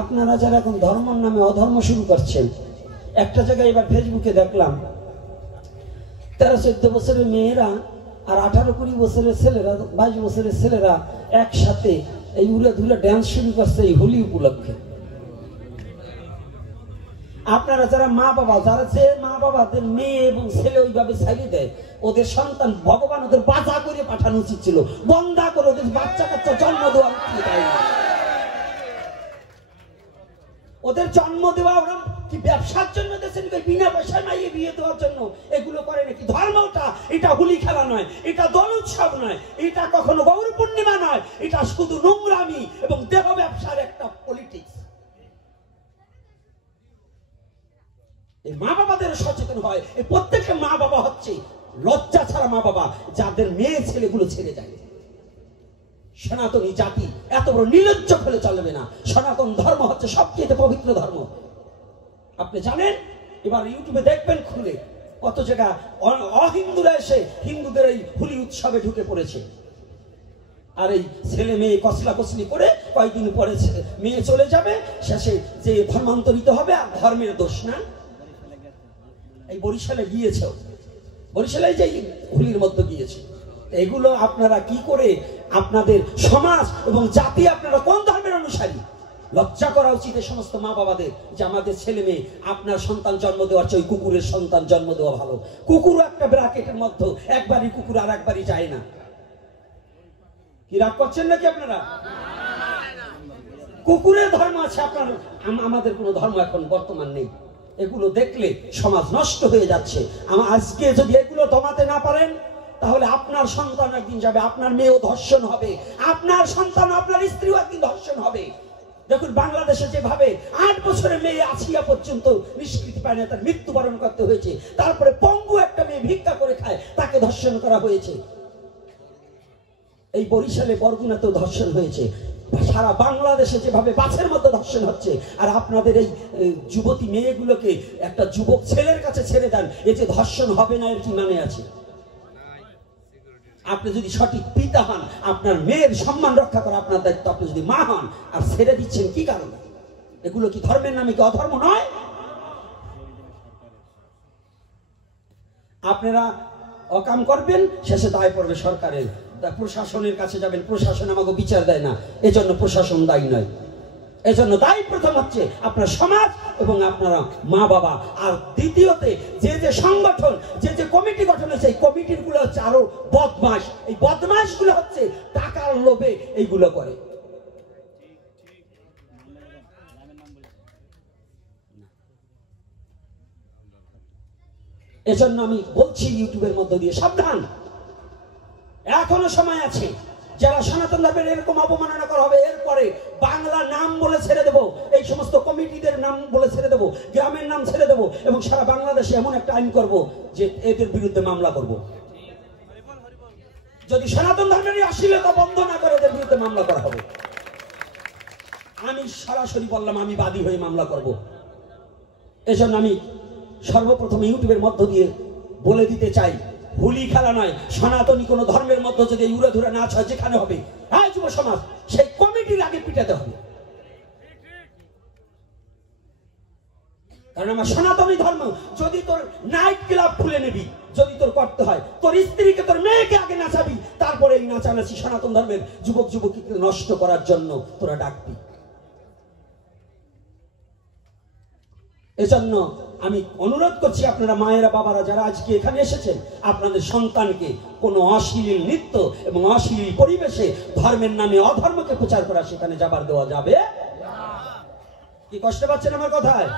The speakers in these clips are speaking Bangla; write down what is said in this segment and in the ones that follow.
আপনারা যারা এখন ধর্মের নামে অধর্ম শুরু করছেন, একটা জায়গায় এবার ফেসবুকে দেখলাম 13-14 বছরের মেয়েরা আর 18-20 বছরের ছেলেরা, 22 বছরের ছেলেরা একসাথে এই উড়ে ধুলে ড্যান্স শুরু করছে এই হোলি উপলক্ষে। আপনারা যারা মা বাবা, যারা যে মা বাবাদের মেয়ে এবং ছেলে ওইভাবে ছাড়িয়ে দেয়, ওদের সন্তান ভগবান ওদের বাধা করে পাঠানো উচিত ছিল, বন্ধা করে ওদের বাচ্চা কাচ্চা জন্ম দেওয়া উচিত। ওদের জন্ম দেওয়া ওরা কি ব্যবসার জন্য দেশেন, বিনা পয়সায় মাইয়ে বিয়ে দেওয়ার জন্য এগুলো করে নাকি? ধর্মটা এটা হোলি খেলা নয়, এটা দোল উৎসব নয়, এটা কখনো গৌর পূর্ণিমা নয়, এটা শুধু নোংরামি এবং দেহ ব্যবসার একটা পলিটিক্স। এই মা বাবাদের সচেতন হয়। এই প্রত্যেকটা মা বাবা হচ্ছে লজ্জা ছাড়া মা বাবা, যাদের মেয়ে ছেলেগুলো ছেড়ে যায়। সনাতনী জাতি এত বড় নির্লজ্জ ফেলে চলবে না। সনাতন ধর্ম হচ্ছে সবচেয়ে পবিত্র ধর্ম। আপনি জানেন, এবার ইউটিউবে দেখবেন খুলে কত জায়গা অহিন্দুরা এসে হিন্দুদের এই হোলি উৎসবে ঢুকে পড়েছে। আর এই ছেলে মেয়ে কসলা কসলি করে কয়েকদিন পরে মেয়ে চলে যাবে, শেষে যে ধর্মান্তরিত হবে। আর ধর্মের দোষ না। এই বরিশালে গিয়েছে, বরিশালে যে হোলির মধ্যে গিয়েছে। এগুলো আপনারা কি করে আপনাদের সমাজ এবং জাতি, আপনারা কোন ধর্মের অনুসারী? লজ্জা করা উচিত এই সমস্ত মা বাবাদের যে আমাদের ছেলে মেয়ে, আপনার সন্তান জন্ম দেওয়ার চেয়ে কুকুরের সন্তান জন্ম দেওয়া ভালো। কুকুরও একটা ব্র্যাকেটের মধ্যে, একবারই কুকুর আর একবারই যায় না। কি রাগ করছেন নাকি আপনারা? কুকুরের ধর্ম আছে, আপনার আমাদের কোনো ধর্ম এখন বর্তমান নেই। এগুলো দেখলে সমাজ নষ্ট হয়ে যাচ্ছে। আজকে যদি এগুলো দমাতে না পারেন, তাহলে আপনার সন্তান একদিন যাবে, আপনার মেয়েও ধর্ষণ হবে, আপনার সন্তান আপনার স্ত্রীও একদিন ধর্ষণ হবে। দেখুন বাংলাদেশে যেভাবে 8 বছরের মেয়ে আসিয়া পর্যন্ত নিষ্কৃতি পায় না, তার মৃত্যুবরণ করতে হয়েছে। তারপরে পঙ্গু একটা মেয়ে ভিক্ষা করে খায়, তাকে ধর্ষণ করা হয়েছে। এই বরিশালে বরগুনাতেও ধর্ষণ হয়েছে। সারা বাংলাদেশে যেভাবে বাছের মতো ধর্ষণ হচ্ছে, আর আপনাদের এই যুবতী মেয়েগুলোকে একটা যুবক ছেলের কাছে ছেড়ে দেন, এই যে ধর্ষণ হবে না, এর কি মানে আছে? আপনি যদি সঠিক পিতা হন, আপনার মেয়ের সম্মান রক্ষা করা আপনার দায়িত্ব। আপনি যদি মা হন আর ছেড়ে দিচ্ছেন কি কারণে? এগুলো কি ধর্মের নামে কি অধর্ম নয়? আপনারা অকাম করবেন, শেষে দায় পড়বে সরকারের, প্রশাসনের কাছে যাবেন, প্রশাসন আমাকে বিচার দেয় না, এজন্য প্রশাসন দায়ী নয়। এজন্য দায়ী প্রথম হচ্ছে আপনার সমাজ এবং আপনারা মা বাবা। আর দ্বিতীয়তে যে যে সংগঠন, যে যে কমিটি গঠন হয়েছে, এই কমিটির গুলো হচ্ছে আরো বদমাশ। এই বদমাশ গুলো হচ্ছে টাকার লোভে এইগুলো করে। এজন্য আমি বলছি ইউটিউবের মধ্য দিয়ে, সাবধান, এখনো সময় আছে। যারা সনাতন ধর্মের এরকম অবমাননা করা হবে, এরপরে বাংলা নাম বলে ছেড়ে দেবো, এই সমস্ত কমিটিদের নাম বলে ছেড়ে দেবো, গ্রামের নাম ছেড়ে দেবো, এবং সারা বাংলাদেশে এমন একটা আইন করব যে এদের বিরুদ্ধে মামলা করব। যদি সনাতন ধর্মেরই অশ্লীলতা বন্ধ না করে, এদের বিরুদ্ধে মামলা করা হবে। আমি সরাসরি বললাম, আমি বাদী হয়ে মামলা করব। এজন্য আমি সর্বপ্রথম ইউটিউবের মধ্য দিয়ে বলে দিতে চাই, হোলি খেলা নয়, সনাতনী কোন ধর্মের মধ্যে যদি উড়ে ধরে নাচ হয়, যেখানে হবে, হ্যাঁ যুব সমাজ, সেই কমিটির আগে পিটাতে হবে। কারণ আমার সনাতনী ধর্ম, যদি তোর নাইট ক্লাব খুলে নিবি, যদি তোর করতে হয়, তোর স্ত্রীকে, তোর মেয়েকে আগে নাচাবি, তারপরে এই নাচানাচি সনাতন ধর্মের যুবক যুবতীকে নষ্ট করার জন্য তোরা ডাকবি। এজন্য আমি অনুরোধ করছি, আপনারা মায়েরা বাবারা যারা আজকে এখানে এসেছেন, আপনাদের সন্তানকে কোনো অশ্লীল নৃত্য এবং অশ্লীল পরিবেশে ধর্মের নামে অধর্মকে প্রচার করা সেখানে যাবার দেওয়া যাবে। কি কষ্ট পাচ্ছেন আমার কথায়?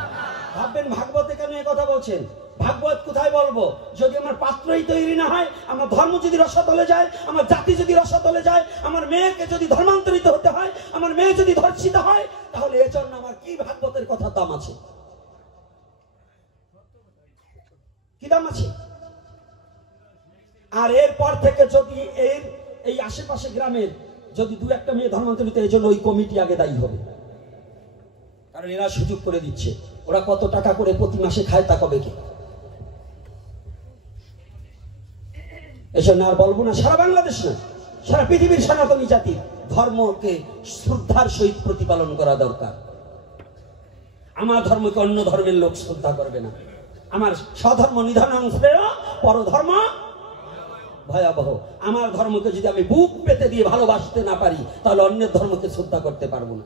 ভাববেন ভাগবত কেন এ কথা বলছেন? ভাগবত কোথায় বলবো যদি আমার পাত্রই তৈরি না হয়, আমার ধর্ম যদি রসাতলে যায়, আমার জাতি যদি রসাতলে যায়, আমার মেয়েকে যদি ধর্মান্তরিত হতে হয়, আমার মেয়ে যদি ধর্ষিত হয়, তাহলে এজন্য আমার কি ভাগবতের কথা দাম আছে? কি দাম আছে? আর এরপর থেকে যদি এই আশেপাশে গ্রামের যদি 2-1টা মেয়ে ধর্মান্তরিত, এই জন্য ওই কমিটি আগে দায়ী হবে। কারণ এরা সুযোগ করে দিচ্ছে। ওরা কত টাকা করে প্রতি মাসে খায় তা কবে কে? এজন্য আর বলবো না, সারা বাংলাদেশ না, সারা পৃথিবীর সনাতনী জাতির ধর্মকে শ্রদ্ধার সহিত প্রতিপালন করা দরকার। আমার ধর্মকে অন্য ধর্মের লোক শ্রদ্ধা করবে না। আমার স্বধর্ম নিধনং শ্রেয় পরধর্ম ভয়াবহ। আমার ধর্মকে যদি আমি বুক পেতে দিয়ে ভালোবাসতে না পারি, তাহলে অন্যের ধর্মকে শ্রদ্ধা করতে পারবো না।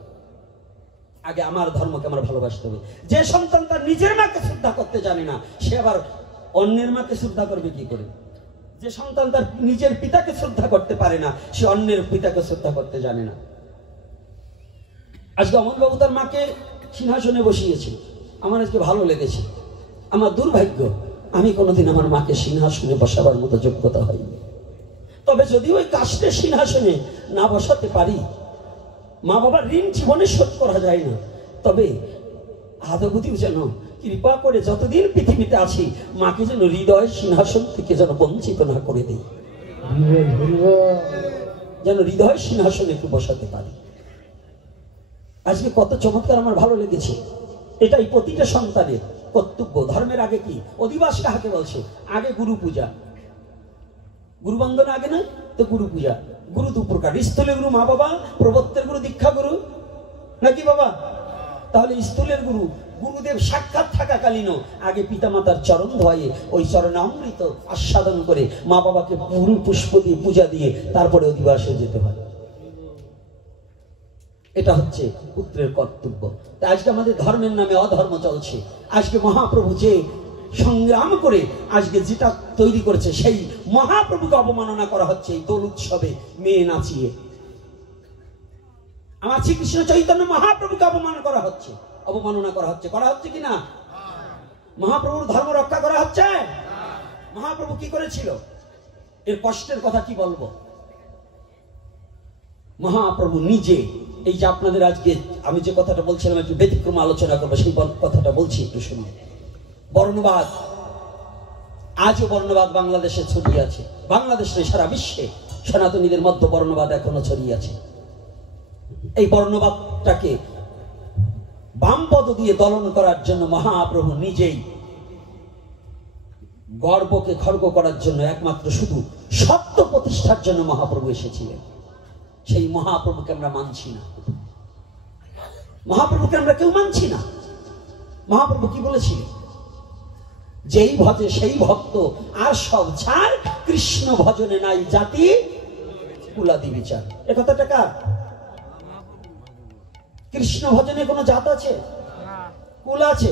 আগে আমার ধর্মকে আমার ভালোবাসতে হবে। যে সন্তান তার নিজের মাকে শ্রদ্ধা করতে জানে না, সে আবার অন্যের মাকে শ্রদ্ধা করবে কি করে? যে সন্তান তার নিজের পিতাকে শ্রদ্ধা করতে পারে না, সে অন্যের পিতাকে শ্রদ্ধা করতে জানে না। আজকে অমলবাবু তার মাকে সিংহাসনে বসিয়েছে, আমার আজকে ভালো লেগেছে। আমার দুর্ভাগ্য, আমি কোনোদিন আমার মাকে সিংহাসনে বসাবার মতো যোগ্যতা হয়নি। তবে যদি ওই কাষ্টের সিংহাসনে না বসাতে পারি, মা বাবার ঋণ জীবনে শোধ করা যায় না, তবে আদবুদিও যেন কৃপা করে যতদিন পৃথিবীতে আছি মাকে যেন হৃদয় সিংহাসন থেকে যেন বঞ্চিত না করে দেই, যেন হৃদয় সিংহাসনে একটু বসাতে পারি। আজকে কত চমৎকার, আমার ভালো লেগেছে। এটাই প্রতিটা সন্তানের কর্তব্য। ধর্মের আগে কি অধিবাস কাহাকে বলছে? আগে গুরু পূজা, গুরু বন্দনা আগে না তো গুরু পূজা। গুরু দু প্রকার, স্থূলের গুরু মা বাবা, প্রবর্তের গুরু দীক্ষা গুরু, নাকি বাবা? তাহলে স্থূলের গুরু গুরুদেব সাক্ষাৎ থাকাকালীনও আগে পিতামাতার চরণ ধোয়ে ওই চরণামৃত আস্বাদন করে মা বাবাকে ফুল পুষ্প দিয়ে পূজা দিয়ে তারপরে অধিবাসে যেতে হয়। এটা হচ্ছে পুত্রের কর্তব্য। তাই আজকে আমাদের ধর্মের নামে অধর্ম চলছে। আজকে মহাপ্রভু যে সংগ্রাম করে আজকে যেটা তৈরি করেছে, সেই মহাপ্রভুকে অবমাননা করা হচ্ছে এই দোল উৎসবে মেয়ে নাচিয়ে। আমার শ্রীকৃষ্ণ চৈতন্য মহাপ্রভুকে অবমান করা হচ্ছে, অবমাননা করা হচ্ছে। করা হচ্ছে কি না? মহাপ্রভুর ধর্ম রক্ষা করা হচ্ছে। মহাপ্রভু কি করেছিল? এর কষ্টের কথা কি বলবো? মহাপ্রভু নিজে, এই যে আপনাদের আজকে আমি যে কথাটা বলছিলাম একটু ব্যতিক্রম আলোচনা করবো, সেই কথাটা বলছি, একটু শুনুন। বর্ণবাদ, আজও বর্ণবাদ বাংলাদেশে ছড়িয়ে আছে। বাংলাদেশে সারা বিশ্বে সনাতনীদের মধ্যে বর্ণবাদ এখনো ছড়িয়ে আছে। এই বর্ণবাদটাকে বামপদ দিয়ে দলন করার জন্য মহাপ্রভু নিজেই গর্বকে খর্ব করার জন্য, একমাত্র শুধু সত্য প্রতিষ্ঠার জন্য মহাপ্রভু এসেছিলেন। সেই মহাপ্রভুকে আমরা মানছি না, মহাপ্রভুকে আমরা কেউ মানছি না। মহাপ্রভু কি বলেছিলেন? যেই ভজে সেই ভক্ত, আর সব ছাড়, কৃষ্ণ ভজনে নাই জাতি কুলাদি বিচার। এ কথাটা কার? কৃষ্ণ ভজনে কোনো জাত আছে? কুল আছে?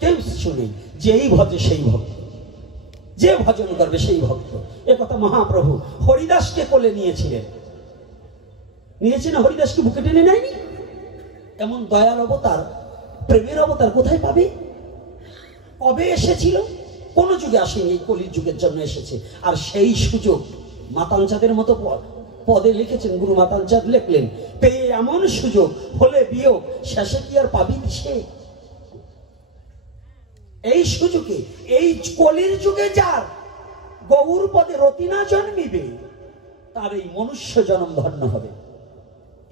কেউ শুনে। যেই ভজে সেই ভক্ত, যে ভজন করবে সেই ভক্ত। এ কথা মহাপ্রভু হরিদাসকে কোলে নিয়েছিলেন। নিয়েছে না? হরিদাসকে বুকে টেনে নেয়নি? এমন দয়াল অবতার, প্রেমের অবতার কোথায় পাবে? কবে এসেছিল? কোন যুগে আসেনি, এই কলির যুগের জন্য এসেছে। আর সেই সুযোগ মাতাঞ্চাদের মতো পদে লিখেছেন, গুরু মাতাঞ্চাদ লিখলেন, পেয়ে এমন সুযোগ হলে বিয়োগ, শেষে কি আর পাবি সে? এই সুযোগে, এই কলির যুগে যার গৌর পদে রতি না জন্মিবে, তার এই মনুষ্য জন্ম ধন্য হবে।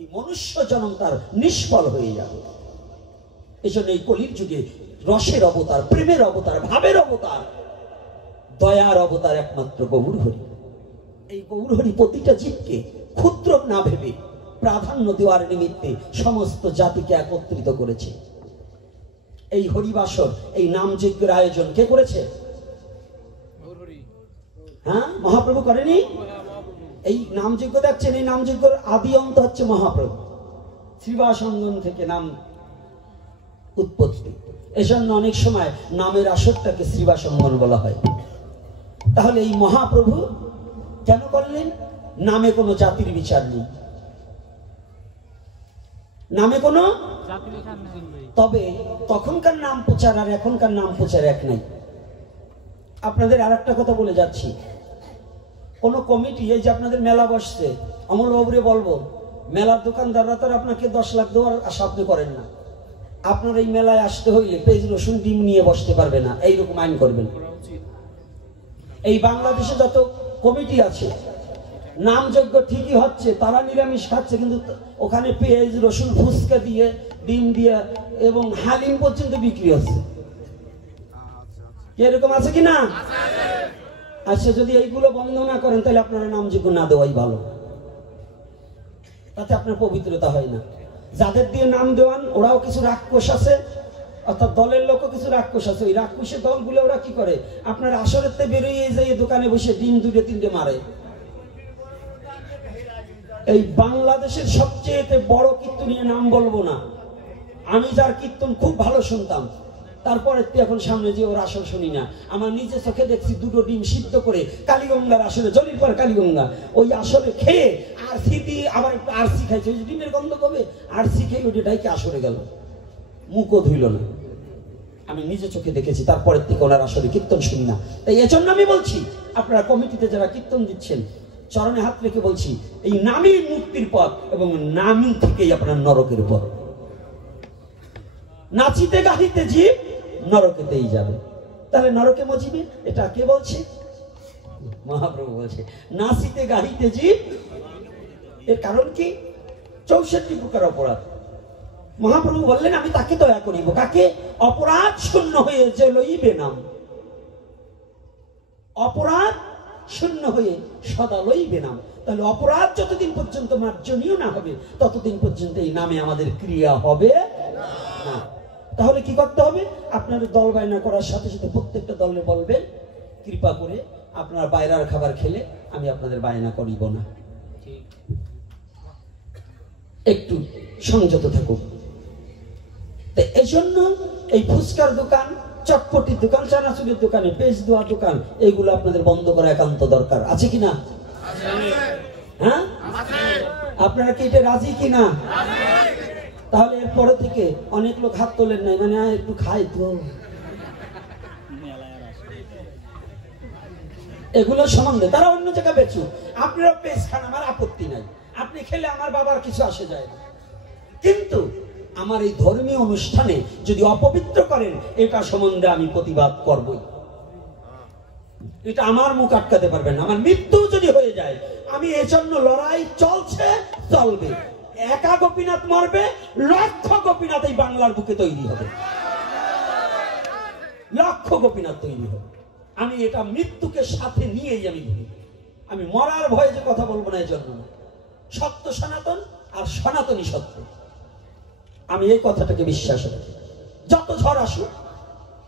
এই মনুষ্য জন্ম তার নিষ্ফল হয়ে যাবে। এই জন্য এই কলির যুগে রসের অবতার, প্রেমের অবতার, ভাবের অবতার, দয়ার অবতার একমাত্র গৌরহরি। এই গৌরহরি প্রতিটা জীবকে ক্ষুদ্র না ভেবে প্রাধান্য দেওয়ার নিমিত্তে সমস্ত জাতিকে একত্রিত করেছে। এই হরিবাসর, এই নামযজ্ঞের আয়োজন কে করেছে? হ্যাঁ, মহাপ্রভু করেনি? এই নামযজ্ঞ দেখছেন, এই নামযজ্ঞের আদি অন্ত হচ্ছে মহাপ্রভু। শ্রীবাসঙ্গন থেকে নাম উৎপত্তি। এজন্য অনেক সময় নামের আসরটাকে শ্রীবাসঙ্গন বলা হয়। তাহলে এই মহাপ্রভু কেন করলেন? নামে কোনো জাতির বিচার নেই, নামে কোনো। তবে তখনকার নাম প্রচার আর এখনকার নাম প্রচার এক নাই। আপনাদের আর একটা কথা বলে যাচ্ছি, কোন কমিটি, এই যে আপনাদের মেলা বসছে, অমলবাবুরে বলবো, মেলার দোকানদাররা তো আপনাকে 10 লাখ দেওয়ার আশা আপনি করেন না। আপনার এই মেলায় আসতে হইলে পেঁয়াজ রসুন ডিম নিয়ে বসতে পারবে না, এইরকম আইন করবেন। এই বাংলাদেশে যত কমিটি আছে, নামযজ্ঞ ঠিকই হচ্ছে, তারা নিরামিষ খাচ্ছে, কিন্তু ওখানে পেঁয়াজ রসুন ফুচকা দিয়ে, ডিম দিয়ে এবং হালিম পর্যন্ত বিক্রি হচ্ছে। এরকম আছে কি না? আচ্ছা, যদি এইগুলো বন্ধ না করেন তাহলে আপনারা নামযজ্ঞ না দেওয়াই ভালো। তাতে আপনার পবিত্রতা হয় না। যাদের দিয়ে নাম দেওয়ান, ওরাও কিছু রাক্ষস আছে, অর্থাৎ দলের লোক কিছু রাক্ষস আছে, ওই রাক্ষসের দলগুলো ওরা কি করে, আপনার আসরের তে বেরোয় যায় দোকানে বসে ডিম 2-3টে মারে। এই বাংলাদেশের সবচেয়ে বড় কীর্তনীয় নাম বলবো না, আমি যার কীর্তন খুব ভালো শুনতাম, তারপরে এখন সামনে যে ওর আসর শুনি না। আমার নিজে চোখে দেখছি 2টো ডিম সিদ্ধ করে কালীগঙ্গার আসরে, জলির পর কালীগঙ্গা, ওই আসরে খেয়ে আরসি দিয়ে আবার একটু আরসি খাইছে, ওই ডিমের গন্ধ কবে আরসি খেয়ে ওইটাই কি আসরে গেল, মুখও ধুইল না। আমি নিজে চোখে দেখেছি, তারপরের থেকে ওনার আসরে কীর্তন শুনি না। তাই এজন্য আমি বলছি, আপনারা কমিটিতে যারা কীর্তন দিচ্ছেন, চরণে হাত রেখে বলছি, এই নামই মুক্তির পথ এবং নামই থেকেই আপনার নরকের পথ। নাচিতে গাহিতে জীব নরকেতেই যাবে। তাহলে নরকে মজিবে, এটা কে বলছে? মহাপ্রভু বলছে, নাচিতে গাহিতে জীব। এর কারণ কি? 64 প্রকার অপরাধ। মহাপ্রভু বললেন, আমি তাকে দয়া করিব, কাকে? অপরাধ শূন্য হয়ে যে লইবে নাম। অপরাধ শূন্য হয়ে সদা লইবে নাম। তাহলে অপরাধ যতদিন পর্যন্ত মার্জনীয় না হবে, ততদিন পর্যন্ত এই নামে আমাদের ক্রিয়া হবে না। তাহলে কি করতে হবে? আপনাদের দল বায়না করার সাথে সাথে প্রত্যেকটা দলে বলবেন, কৃপা করে আপনারা বাইরের খাবার খেলে আমি আপনাদের বায়না করিব না, একটু সংযত থাকুক। এই জন্য এই ফুচকার দোকান, চটপটির দোকান, চানাচুরের দোকানে, পেঁচ দেওয়া দোকান, এগুলো আপনাদের বন্ধ করা একান্ত দরকার। আছে কিনা? হ্যাঁ, আপনারা কি এটা রাজি কিনা? তাহলে এরপরে থেকে অনেক লোক হাত তোলেন নাই, মানে একটু খাই তো, এগুলো সম্বন্ধে তারা অন্য জায়গায় বেচু, আপনারা পেঁচ খান, আমার আপত্তি নাই, আপনি খেলে আমার বাবার কিছু আসে যায় না। কিন্তু আমার এই ধর্মীয় অনুষ্ঠানে যদি অপবিত্র করেন, এটা সম্বন্ধে আমি প্রতিবাদ করবই। এটা আমার মুখ আটকাতে পারবেন না। আমার মৃত্যু যদি হয়ে যায়, আমি এজন্য লড়াই চলছে, চলবে। একা গোপীনাথ মরবে, লক্ষ গোপীনাথ এই বাংলার বুকে তৈরি হবে, লক্ষ গোপীনাথ তৈরি হবে। আমি এটা মৃত্যুকে সাথে নিয়েই আমি ঘুরি। আমি মরার ভয়ে যে কথা বলবো না, এজন্য না। সত্য সনাতন, আর সনাতনী সত্য, আমি এই কথাটাকে বিশ্বাস করি। যত ঝড় আসুক,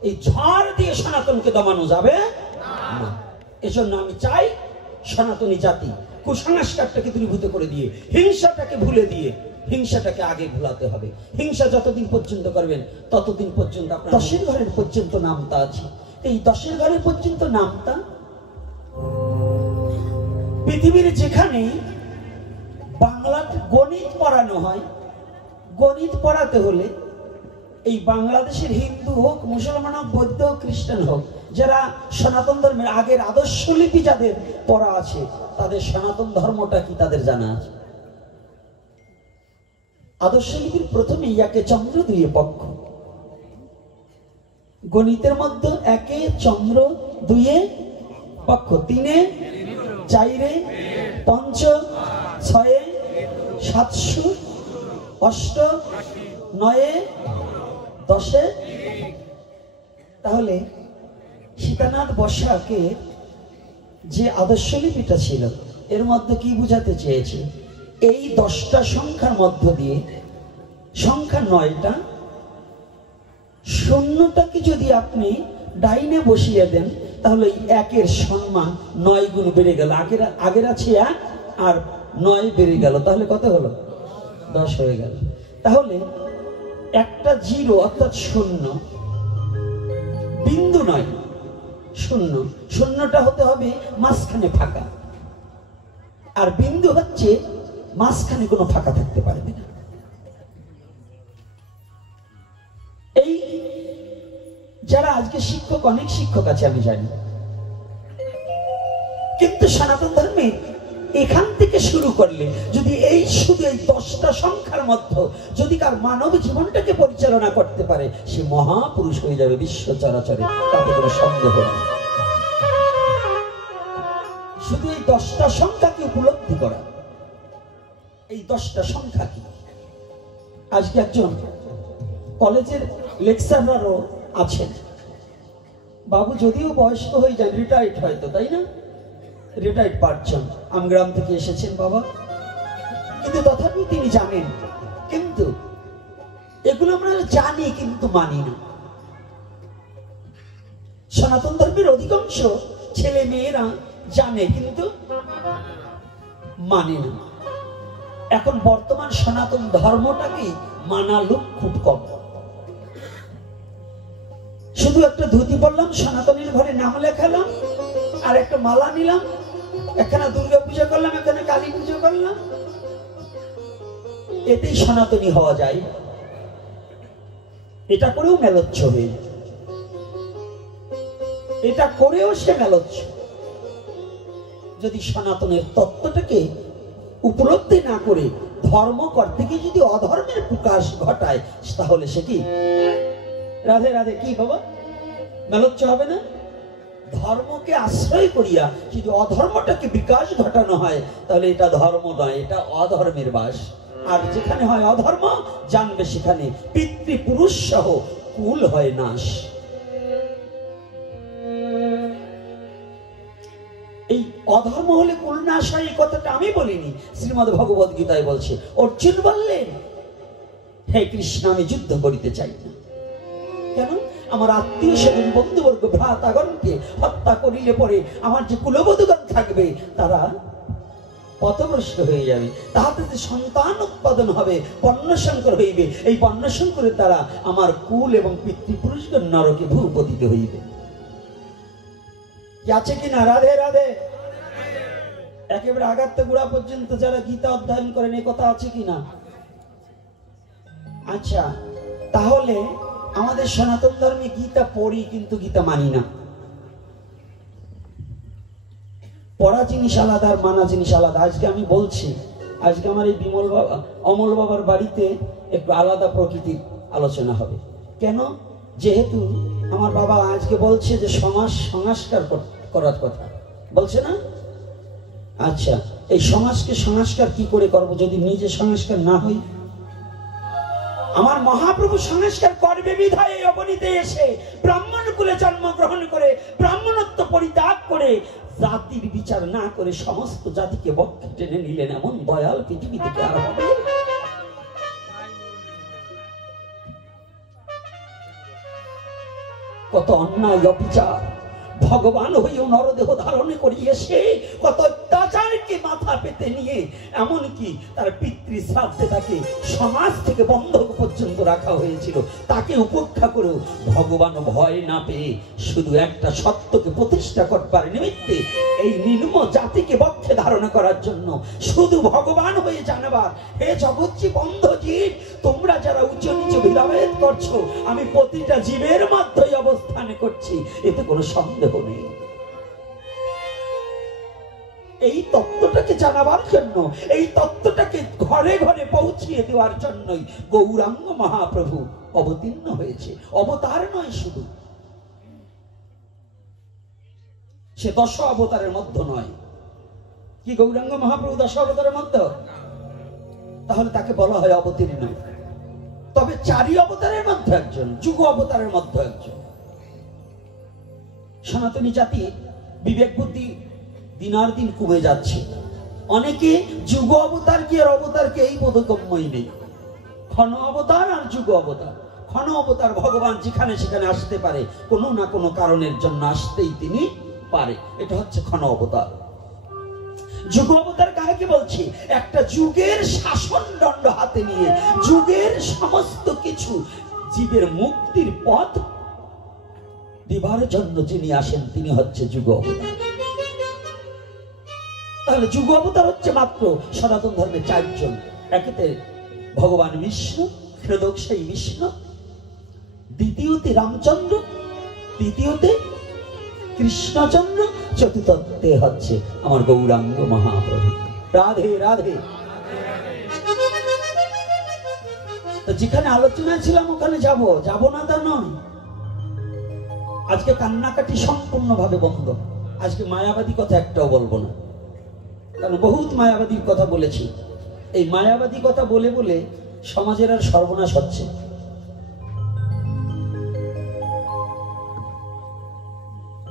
এই ঝড় দিয়ে সনাতনকে দমানো যাবে না। এজন্য আমি চাই সনাতনী জাতি কুসংস্কারটাকে দূরীভূত করে দিয়ে, হিংসাটাকে ভুলে দিয়ে, হিংসাটাকে আগে ভুলাতে হবে। হিংসা যতদিন পর্যন্ত করবেন, ততদিন পর্যন্ত আপনার 10 ঘরের পর্যন্ত নামতা আছে। এই 10 ঘরের পর্যন্ত নামতা পৃথিবীর যেখানে বাংলাতে গণিত পড়ানো হয়, গণিত পড়াতে হলে এই বাংলাদেশের হিন্দু হোক, মুসলমান হোক, বৌদ্ধ হোক, খ্রিস্টান হোক, যারা সনাতন ধর্মের আগের আদর্শ লিপি যাদের পড়া আছে, তাদের সনাতন ধর্মটা কি তাদের জানা আছে? আদর্শ লিপির প্রথমে একে চন্দ্র, 2 পক্ষ। গণিতের মধ্যে 1 চন্দ্র, 2 পক্ষ, 3 4 5 6 700 8 9 10। তাহলে সীতানাথ বসাকে যে আদর্শ লিপিটা ছিল, এর মধ্যে কি বুঝাতে চেয়েছে? এই 10টা সংখ্যার মধ্য দিয়ে সংখ্যা 9টা, শূন্যটাকে যদি আপনি ডাইনে বসিয়ে দেন, তাহলে এই 1-এর সম্মান 9 গুণ বেড়ে গেল। আগের আছে 1 আর 9 বেড়ে গেল, তাহলে কত হলো? 10 হয়ে গেল। তাহলে একটা 0 অর্থাৎ শূন্য, বিন্দু নয়, শূন্য। শূন্যটা হতে হবে মাঝখানে ফাঁকা, আর বিন্দু হচ্ছে মাঝখানে কোনো ফাঁকা থাকতে পারবে না। এই যারা আজকে শিক্ষক, অনেক শিক্ষক আছে আমি জানি, কিন্তু সনাতন ধর্মে এখান থেকে শুরু করলে যদি এই শুধু এই 10টা সংখ্যার মধ্যে যদি কার মানব জীবনটাকে পরিচালনা করতে পারে, সে মহাপুরুষ হয়ে যাবে বিশ্ব চরাচরে, তাতে কোনো সন্দেহ নেই। শুধু এই 10টা সংখ্যাকে উপলব্ধি করা, এই 10টা সংখ্যা কি? আজকে একজন কলেজের লেকচারারও আছেন, বাবু যদিও বয়স্ক হয়ে যায়, রিটায়ার্ড হয়তো, তাই না? রিটায়ার্ড পার্সন, আমগ্রাম থেকে এসেছেন বাবা, কিন্তু তথাপি তিনি জানেন, কিন্তু এগুলো আমরা জানি কিন্তু মানি না। সনাতন ধর্মের অধিকাংশ ছেলে মেয়েরা জানে কিন্তু মানে না। এখন বর্তমান সনাতন ধর্মটাকে মানা লোক খুব কম। শুধু একটা ধুতি পরলাম, সনাতনীর ঘরে নাম লেখালাম, আর একটা মালা নিলাম, এখানে দুর্গা পূজা করলাম, এখানে কালী পূজা করলাম, এতেই সনাতনী হওয়া যায়। এটা করেও মেলচ্ছ হয়ে, এটা করেও সে মেলচ্ছ। যদি সনাতনের তত্ত্বটাকে উপলব্ধি না করে ধর্ম করতে গিয়ে যদি অধর্মের প্রকাশ ঘটায়, তাহলে সে কি রাধে রাধে কি বাবা মেলচ্ছ হবে না? ধর্মকে আশ্রয় করিয়া যদি অধর্মটাকে বিকাশ ঘটানো হয়, তাহলে এটা ধর্ম নয়, এটা অধর্মের বাস। আর যেখানে হয় অধর্ম, জানবে সেখানে পিতৃপুরুষ সহ কুল হয় নাশ। এই অধর্ম হলে কুল নাশ হয়, এই কথাটা আমি বলিনি, শ্রীমদ্ ভগবদ গীতায় বলছে। অর্জুন বললেন, হে কৃষ্ণ, আমি যুদ্ধ করিতে চাই না। কেন? আমার আত্মীয় স্বজন বন্ধুবর্গ ভ্রাতাগণকে হত্যা করিলে পরে আমার যে কুলবধূগণ থাকবে তারা পথভ্রষ্ট হয়ে যাবে, তাহাতে যে সন্তান উৎপাদন হবে, বর্ণসংকর হইবে, এই বর্ণসংকরের দ্বারা আমার কুল এবং পিতৃপুরুষগণ নরকে ভূপতিত হইবে। কি আছে কিনা? রাধে রাধে। একেবারে আগাত্তে গুড়া পর্যন্ত যারা গীতা অধ্যয়ন করেন, এই কথা আছে কিনা? আচ্ছা, তাহলে আমাদের সনাতন ধর্মে গীতা পড়ি কিন্তু গীতা মানি না। পড়া জিনিস আলাদা আর মানা জিনিস আলাদা। আজকে আমি বলছি, আজকে আমার এই বিমল বাবা, অমল বাবার বাড়িতে একটু আলাদা প্রকৃতির আলোচনা হবে। কেন? যেহেতু আমার বাবা আজকে বলছে যে সমাজ সংস্কার করার কথা বলছে না। আচ্ছা, এই সমাজকে সংস্কার কি করে করব যদি নিজে সংস্কার না হই? আমার মহাপ্রভু সংস্কার করবে বিধায় এই অবনীতে এসে ব্রাহ্মণ কুলে জন্মগ্রহণ করে ব্রাহ্মণত্ব পরিত্যাগ করে জাতির বিচার না করে সমস্ত জাতিকে বক্ষে টেনে নিলেন। এমন দয়াল পৃথিবী থেকে আর হবে? কত অন্যায় অবিচার ভগবান হইও নরদেহ ধারণ করিয়েছে, কত অত্যাচারকে মাথা পেতে নিয়ে এমনকি তার পিতৃ শ্রাদ্ধে তাকে সমাজ থেকে বন্ধক পর্যন্ত রাখা হয়েছিল। তাকে উপেক্ষা করেও ভগবান ভয় না পেয়ে শুধু একটা সত্যকে প্রতিষ্ঠা করবার নিমিত্তে এই নিম্ন জাতিকে বক্ষে ধারণ করার জন্য শুধু ভগবান হয়ে জানবার, হে জগৎজি বন্ধ জীব, তোমরা যারা উচ্চ নিচ ভেদাভেদ করছো, আমি প্রতিটা জীবের মধ্যেই অবস্থান করছি, এতে কোনো সন্দেহ নেই। এই তত্ত্বটাকে জানাবার জন্য, এই তত্ত্বটাকে ঘরে ঘরে পৌঁছিয়ে দেওয়ার জন্যই গৌরাঙ্গ মহাপ্রভু অবতীর্ণ হয়েছে। অবতার নয় শুধু, সে 10 অবতারের মধ্যে নয়। কি গৌরাঙ্গ মহাপ্রভু 10 অবতারের মধ্যে? তাহলে তাকে বলা হয় অবতীর্ণ। তবে 4 অবতারের মধ্যে একজন, যুগ অবতারের মধ্যে একজন। সনাতনী জাতি বিবেক বুদ্ধি দিনার দিন কমে যাচ্ছে। অনেকে যুগ অবতারকে আর অবতারকে এই বোধগম্যই নেই। ক্ষণ অবতার আর যুগ অবতার। ক্ষণ অবতার ভগবান যেখানে সেখানে আসতে পারে, কোনো না কোনো কারণের জন্য আসতেই তিনি পারে, এটা হচ্ছে ক্ষণ অবতার। যুগ অবতার কাকে বলছি? একটা যুগের শাসন দণ্ড হাতে নিয়ে যুগের সমস্ত কিছু জীবের মুক্তির পথ দিবার জন্য যিনি আসেন তিনি হচ্ছে যুগ অবতার। তাহলে যুগ অবতার হচ্ছে মাত্র সনাতন ধর্মে 4 জন। একেতে ভগবান বিষ্ণু, হৃদয় বিষ্ণু, দ্বিতীয়তে রামচন্দ্র, তৃতীয়তে কৃষ্ণচন্দ্র, চতুর্থতে হচ্ছে আমার গৌরাঙ্গ মহাপ্রভু। রাধে রাধে। তো যেখানে আলোচনা ছিলাম ওখানে যাব না তা নয়। আজকে কান্নাকাটি সম্পূর্ণভাবে বন্ধ। আজকে মায়াবাদী কথা একটাও বলবো না, কারণ বহুত মায়াবাদীর কথা বলেছি। এই মায়াবাদী কথা বলে বলে সমাজের আর সর্বনাশ হচ্ছে।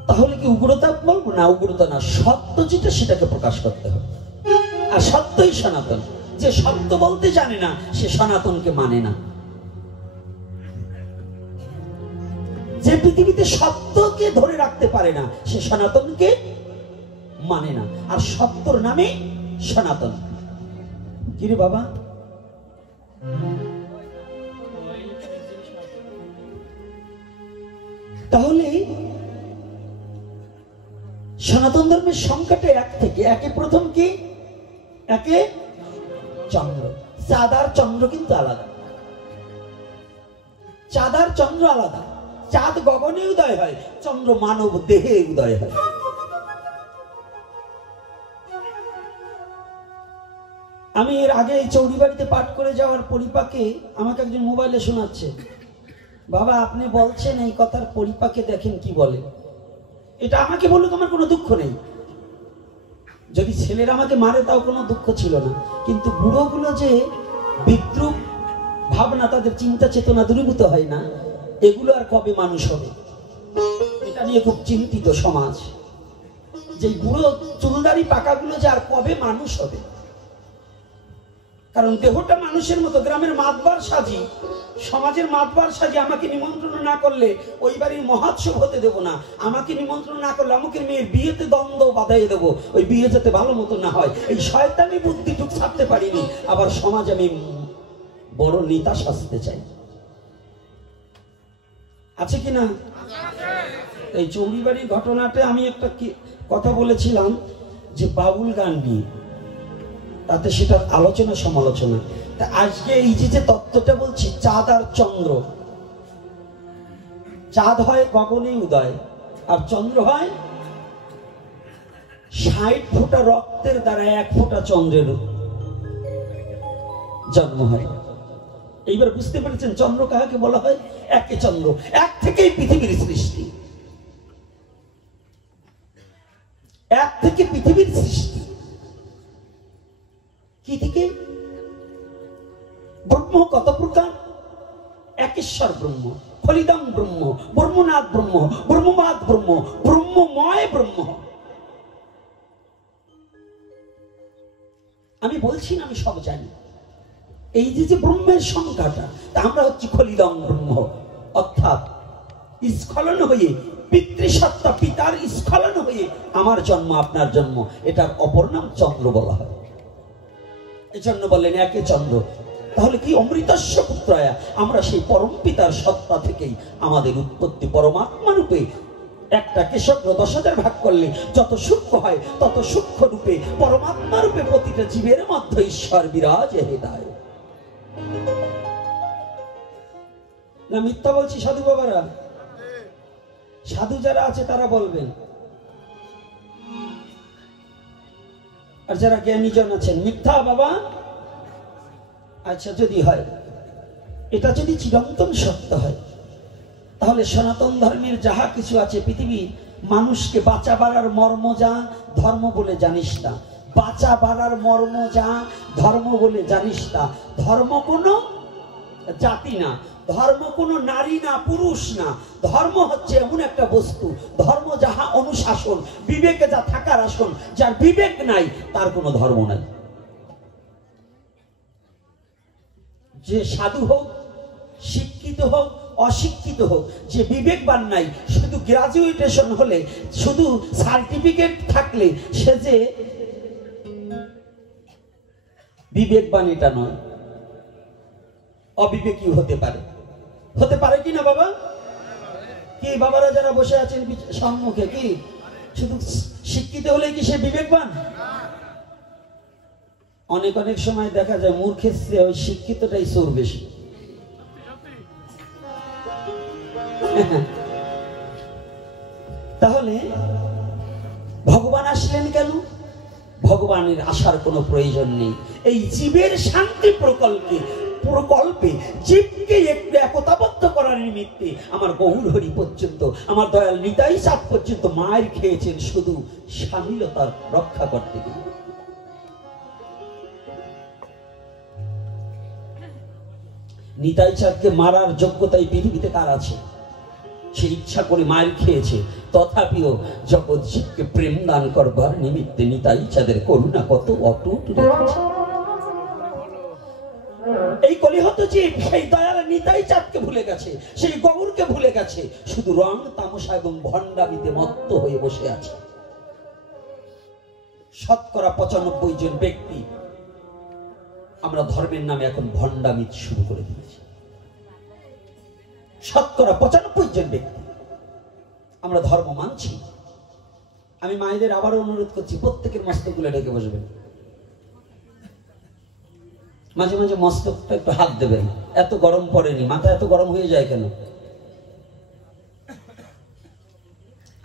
তাহলে কি উগ্রতা বলবো? না, উগ্রতা না। সত্য যেটা সেটাকে প্রকাশ করতে হবে, আর সত্যই সনাতন। যে সত্য বলতে জানে না সে সনাতনকে মানে না। যে পৃথিবীতে সত্যকে ধরে রাখতে পারে না সে সনাতনকে মানে না, আর সত্যর নামে সনাতন। কিরে বাবা, তাহলে সনাতন ধর্মের সংখ্যাটা এক থেকে একে, প্রথম কি? একে চন্দ্র। চাঁদ আর চন্দ্র কিন্তু আলাদা। চাঁদ আর চন্দ্র আলাদা। চাঁদ গগনে উদয় হয়, চন্দ্র মানব দেহে উদয় হয়। আমি এর আগে চৌরিবাড়িতে পাঠ করে যাওয়ার পরিপাকে আমাকে একজন মোবাইলে শোনাচ্ছে, বাবা আপনি বলছেন এই কথার পরিপাকে দেখেন কি বলে। এটা আমাকে বলুক, আমার কোনো দুঃখ নেই। যদি ছেলেরা আমাকে মারে তাও কোনো দুঃখ ছিল না, কিন্তু বুড়োগুলো যে বিদ্রুপ ভাবনা, তাদের চিন্তা চেতনা দূরীভূত হয় না, এগুলো আর কবে মানুষ হবে? এটা নিয়ে খুব চিন্তিত সমাজ, যে বুড়ো চুলদারি পাকাগুলো যে আর কবে মানুষ হবে। কারণ দেহটা মানুষের মতো, গ্রামের মাতবার সাজি, সমাজের মাতবার সাজি আমাকে নিমন্ত্রণ না করলে ওই বাড়ির মহোৎসব হতে দেবো না, আমাকে নিমন্ত্রণ না করলে আমাকে মেয়ের বিয়েতে দ্বন্দ্ব বাধাই দেবো, ওই বিয়ে যাতে ভালো মতো না হয়। এই শয়তানি বুদ্ধিটুক ছাড়তে পারিনি, আবার সমাজ আমি বড় নেতা সাজতে চাই। আছে কিনা? এই চৌরিবাড়ির ঘটনাতে আমি একটা কথা বলেছিলাম যে বাউল গান নিয়ে, তাতে সেটা আলোচনা সমালোচনা। তা আজকে এই যে তত্ত্বটা বলছি, চাঁদ আর চন্দ্র, চাঁদ হয় গগনে উদয় আর চন্দ্র হয় 60 ফোঁটা রক্তের দ্বারা 1 ফোঁটা চন্দ্রের জন্ম হয়। এইবার বুঝতে পেরেছেন চন্দ্র কাকে বলা হয়? একে চন্দ্র। এক থেকেই পৃথিবীর সৃষ্টি, এক থেকে পৃথিবীর সৃষ্টি। কি থেকে? ব্রহ্ম কত প্রকার? একেশ্বর ব্রহ্ম, ফলিদম ব্রহ্ম, ব্রহ্মনাথ ব্রহ্ম, ব্রহ্মবাদ ব্রহ্ম, ব্রহ্মময় ব্রহ্ম। আমি বলছি না আমি সব জানি। এই যে ব্রহ্মের সংখ্যাটা, আমরা হচ্ছি খলিদম ব্রহ্ম, অর্থাৎ স্খলন হয়ে পিতৃসত্তা পিতার স্খলন হয়ে আমার জন্ম, আপনার জন্ম, এটার অপর নাম চন্দ্র বলা হয়। এজন্য বললেন একে চন্দ্র। তাহলে কি? অমৃতস্য পুত্রায়া, আমরা সেই পরম পিতার সত্তা থেকেই আমাদের উৎপত্তি। পরমাত্মা রূপে একটা কেশগ্র 10,000 ভাগ করলে যত সূক্ষ্ম হয় তত সূক্ষ্ম রূপে পরমাত্মা রূপে প্রতিটা জীবের মধ্যে ঈশ্বর বিরাজ হেদায়। না মিথ্যা বলছি সাধু বাবারা? সাধু যারা আছে তারা বলবেন, আর যারা জ্ঞানীজন আছেন মিথ্যা বাবা। আচ্ছা, যদি হয়, এটা যদি চিরন্তন সত্য হয়, তাহলে সনাতন ধর্মের যাহা কিছু আছে পৃথিবীর মানুষকে বাঁচা বাড়ার মর্ম যা ধর্ম বলে জানিস না, বাঁচা বাড়ার মর্ম যা ধর্ম বলে জানিস না। ধর্ম কোনো জাতি না, ধর্ম কোনো নারী না, পুরুষ না। ধর্ম হচ্ছে এমন একটা বস্তু, ধর্ম যাহা অনুশাসন, বিবেকে যা থাকার আসন। যার বিবেক নাই তার কোনো ধর্ম নাই। যে সাধু হোক, শিক্ষিত হোক, অশিক্ষিত হোক, যে বিবেকবান নাই, শুধু গ্রাজুয়েটেশন হলে, শুধু সার্টিফিকেট থাকলে সে যে বিবেকবান এটা নয়, অবিবেকী হতে পারে। হতে পারে কি না বাবা? কি বাবারা যারা বসে আছেন সম্মুখে, কি শুধু শিক্ষিত হলে কি সে বিবেকবান? অনেক অনেক সময় দেখা যায় মূর্খের চেয়ে ওই শিক্ষিতটাই চোর বেশি। তাহলে ভগবান আসলেন কেন? ভগবানের আসার কোনো প্রয়োজন নেই। এই জীবের শান্তি প্রকল্পে জীবকে একটু একতাবদ্ধ করার নিমিত্তে আমার গৌর হরি পর্যন্ত, আমার দয়াল নিতাই চাঁদ পর্যন্ত মায়ের খেয়েছেন শুধু স্বামীলতা রক্ষা করতে গিয়ে। নিতাই চাঁদকে মারার যোগ্যতাই পৃথিবীতে কার আছে? সে ইচ্ছা করে মায়ের খেয়েছে, তথাপিও জগৎ জীবকে প্রেম দান করবার নিমিত্তে নিতাই চাঁদের করুণা কত অটুট রেখেছে। এই কলিহত জীব সেই দয়াল নিতাই চাঁদকে ভুলে গেছে, সেই গৌরকে জীবনকে ভুলে গেছে, শুধু রং তামাশা এবং ভণ্ডামিতে মত্ত হয়ে বসে আছে। শতকরা 95 জন ব্যক্তি আমরা ধর্মের নামে এখন ভণ্ডামিত শুরু করে দিয়েছি। শতকরা 95 জন ব্যক্তি আমরা ধর্ম মানছি। আমি মায়েদের আবারও অনুরোধ করছি, প্রত্যেকের মস্তকগুলো ঢেকে বসবেন। মাঝে মাঝে মস্তকটা একটু হাত দেবেন। এত গরম পড়েনি, মাথা এত গরম হয়ে যায় কেন?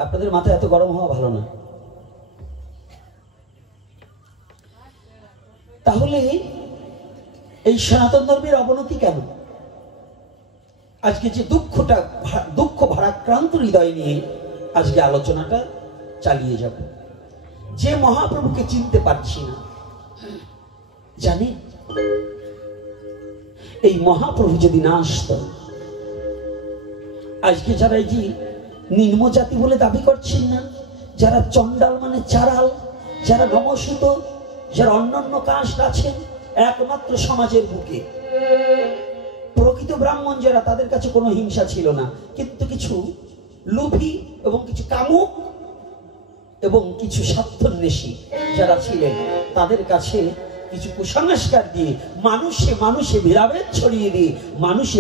আপনাদের মাথা এত গরম হওয়া ভালো না। তাহলে এই সনাতন ধর্মের অবনতি কেন? আজকে যে দুঃখ ভারাক্রান্ত হৃদয় নিয়ে আজকে আলোচনাটা চালিয়ে যাব। যে মহাপ্রভুকে চিনতে পারছি না, জানি এই মহাপ্রভু যদি না আসত, আজকে যারা এই যে নিম্ন জাতি বলে দাবি করছেন না, যারা চন্ডাল মানে চারাল, যারা নমস্যুত, যারা অন্যান্য কাস্ট আছেন একমাত্র সমাজের বুকে, প্রকৃত ব্রাহ্মণ যারা, তাদের কাছে কোনো হিংসা ছিল না, কিন্তু কিছু লোভী এবং কিছু কামুক এবং কিছু স্বার্থন্বেষী যারা ছিলেন, তাদের কাছে কিছু কুসংস্কার দিয়ে মানুষে ভেদাভেদ ছড়িয়ে দিয়ে মানুষে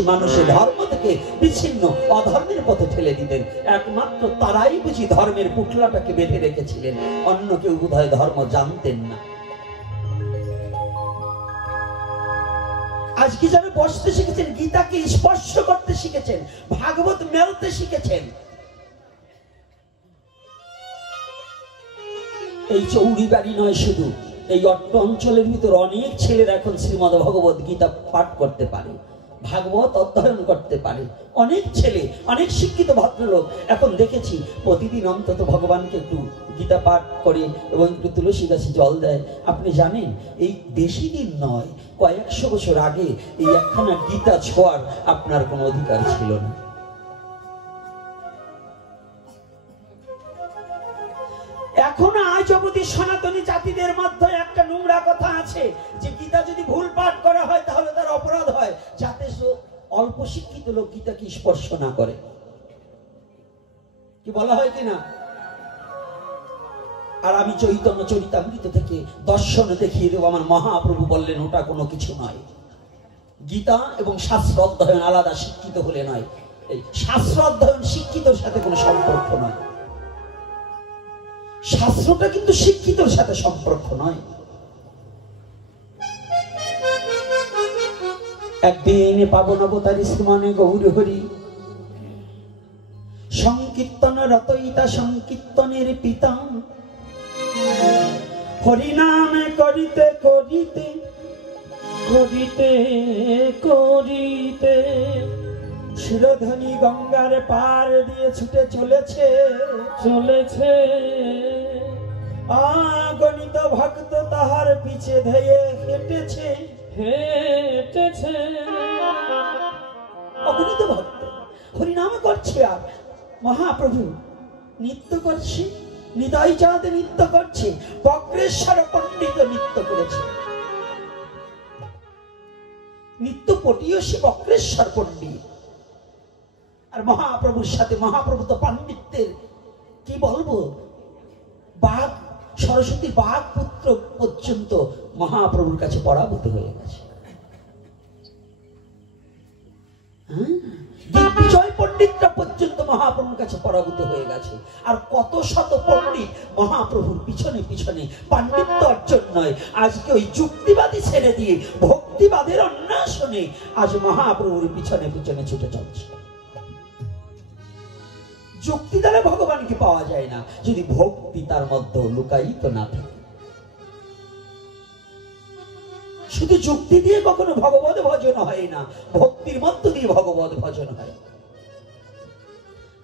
ধর্ম থেকে বিচ্ছিন্ন অধর্মের পথে ঠেলে দিতেন। একমাত্র তারাই বুঝি ধর্মের পুটলাটাকে বেঁধে রেখেছিলেন, অন্য কেউ বোধহয় ধর্ম জানতেন না। আজকে যারা বসতে শিখেছেন, গীতাকে স্পর্শ করতে শিখেছেন, ভাগবত মেলতে শিখেছেন, এই চৌরি বাড়ি নয়, শুধু এই অট্ট অঞ্চলের ভিতর অনেক ছেলেরা এখন শ্রীমদ ভগবত গীতা পাঠ করতে পারে, ভাগবত অধ্যয়ন করতে পারে। অনেক ছেলে, অনেক শিক্ষিত ভদ্রলোক এখন দেখেছি প্রতিদিন অন্তত ভগবানকে একটু গীতা পাঠ করে এবং একটু তুলসী গাছে জল দেয়। আপনি জানেন, এই বেশি দিন নয়, কয়েকশো বছর আগে এই একখানা গীতা ছোঁয়ার আপনার কোনো অধিকার ছিল না। এখন আজ অবধি সনাতনী জাতিদের মধ্যে একটা নোংরা কথা আছে যে গীতা যদি ভুল পাঠ করা হয় তাহলে তার অপরাধ হয়, যাতে অল্প শিক্ষিত লোক গীতাকে স্পর্শ না করে। কি বলা হয় কিনা? আর আমি চৈতন্য চরিতামৃত থেকে দর্শন দেখিয়ে দেবো, আমার মহাপ্রভু বললেন ওটা কোনো কিছু নয়। গীতা এবং শাস্ত্র অধ্যয়ন আলাদা, শিক্ষিত হলে নয়। এই শাস্ত্র অধ্যয়ন শিক্ষিতর সাথে কোনো সম্পর্ক নয়, শাস্ত্রটা কিন্তু শিক্ষিতর সাথে সম্পর্ক নয়। একদিন পাবন অবতারী শ্রীমানে গৌর হরি সংকীর্তন রতইতা সংকীর্তনের পিতা, হরিনামে করিতে করিতে করিতে করিতে শিরোধনী গঙ্গার পার দিয়ে ছুটে চলেছে আগণিত ভক্ত তাহার পিছে ধেয়ে হেঁটেছে। অগণিত ভক্ত হরিনাম করছে, আর মহাপ্রভু নৃত্য করছে, নিতাই চাঁদ নৃত্য করছে, বক্রেশ্বর পণ্ডিত নৃত্য করেছে। নৃত্য পটীয়সী বক্রেশ্বর পণ্ডিত, আর মহাপ্রভুর সাথে, মহাপ্রভু তো পাণ্ডিত্যের কি বলবো, বাঘ সরস্বতী বাঘ পুত্র পর্যন্ত মহাপ্রভুর কাছে পরাভূত হয়ে গেছে। দিগ্বিজয় পণ্ডিতরা পর্যন্ত মহাপ্রভুর কাছে পরাভূত হয়ে গেছে। আর কত শত পণ্ডিত মহাপ্রভুর পিছনে পিছনে পাণ্ডিত্য অর্জন নয়, আজকে ওই যুক্তিবাদী ছেড়ে দিয়ে ভক্তিবাদের অন্বেষণে আজ মহাপ্রভুর পিছনে পিছনে ছুটে চলছে। যুক্তি দ্বারা ভগবানকে পাওয়া যায় না যদি ভক্তি তার মধ্যে লুকায়িত না থাকে। শুধু যুক্তি দিয়ে কখনো ভগবত ভজন হয় না, ভক্তির মধ্য দিয়ে ভগবত ভজন হয়।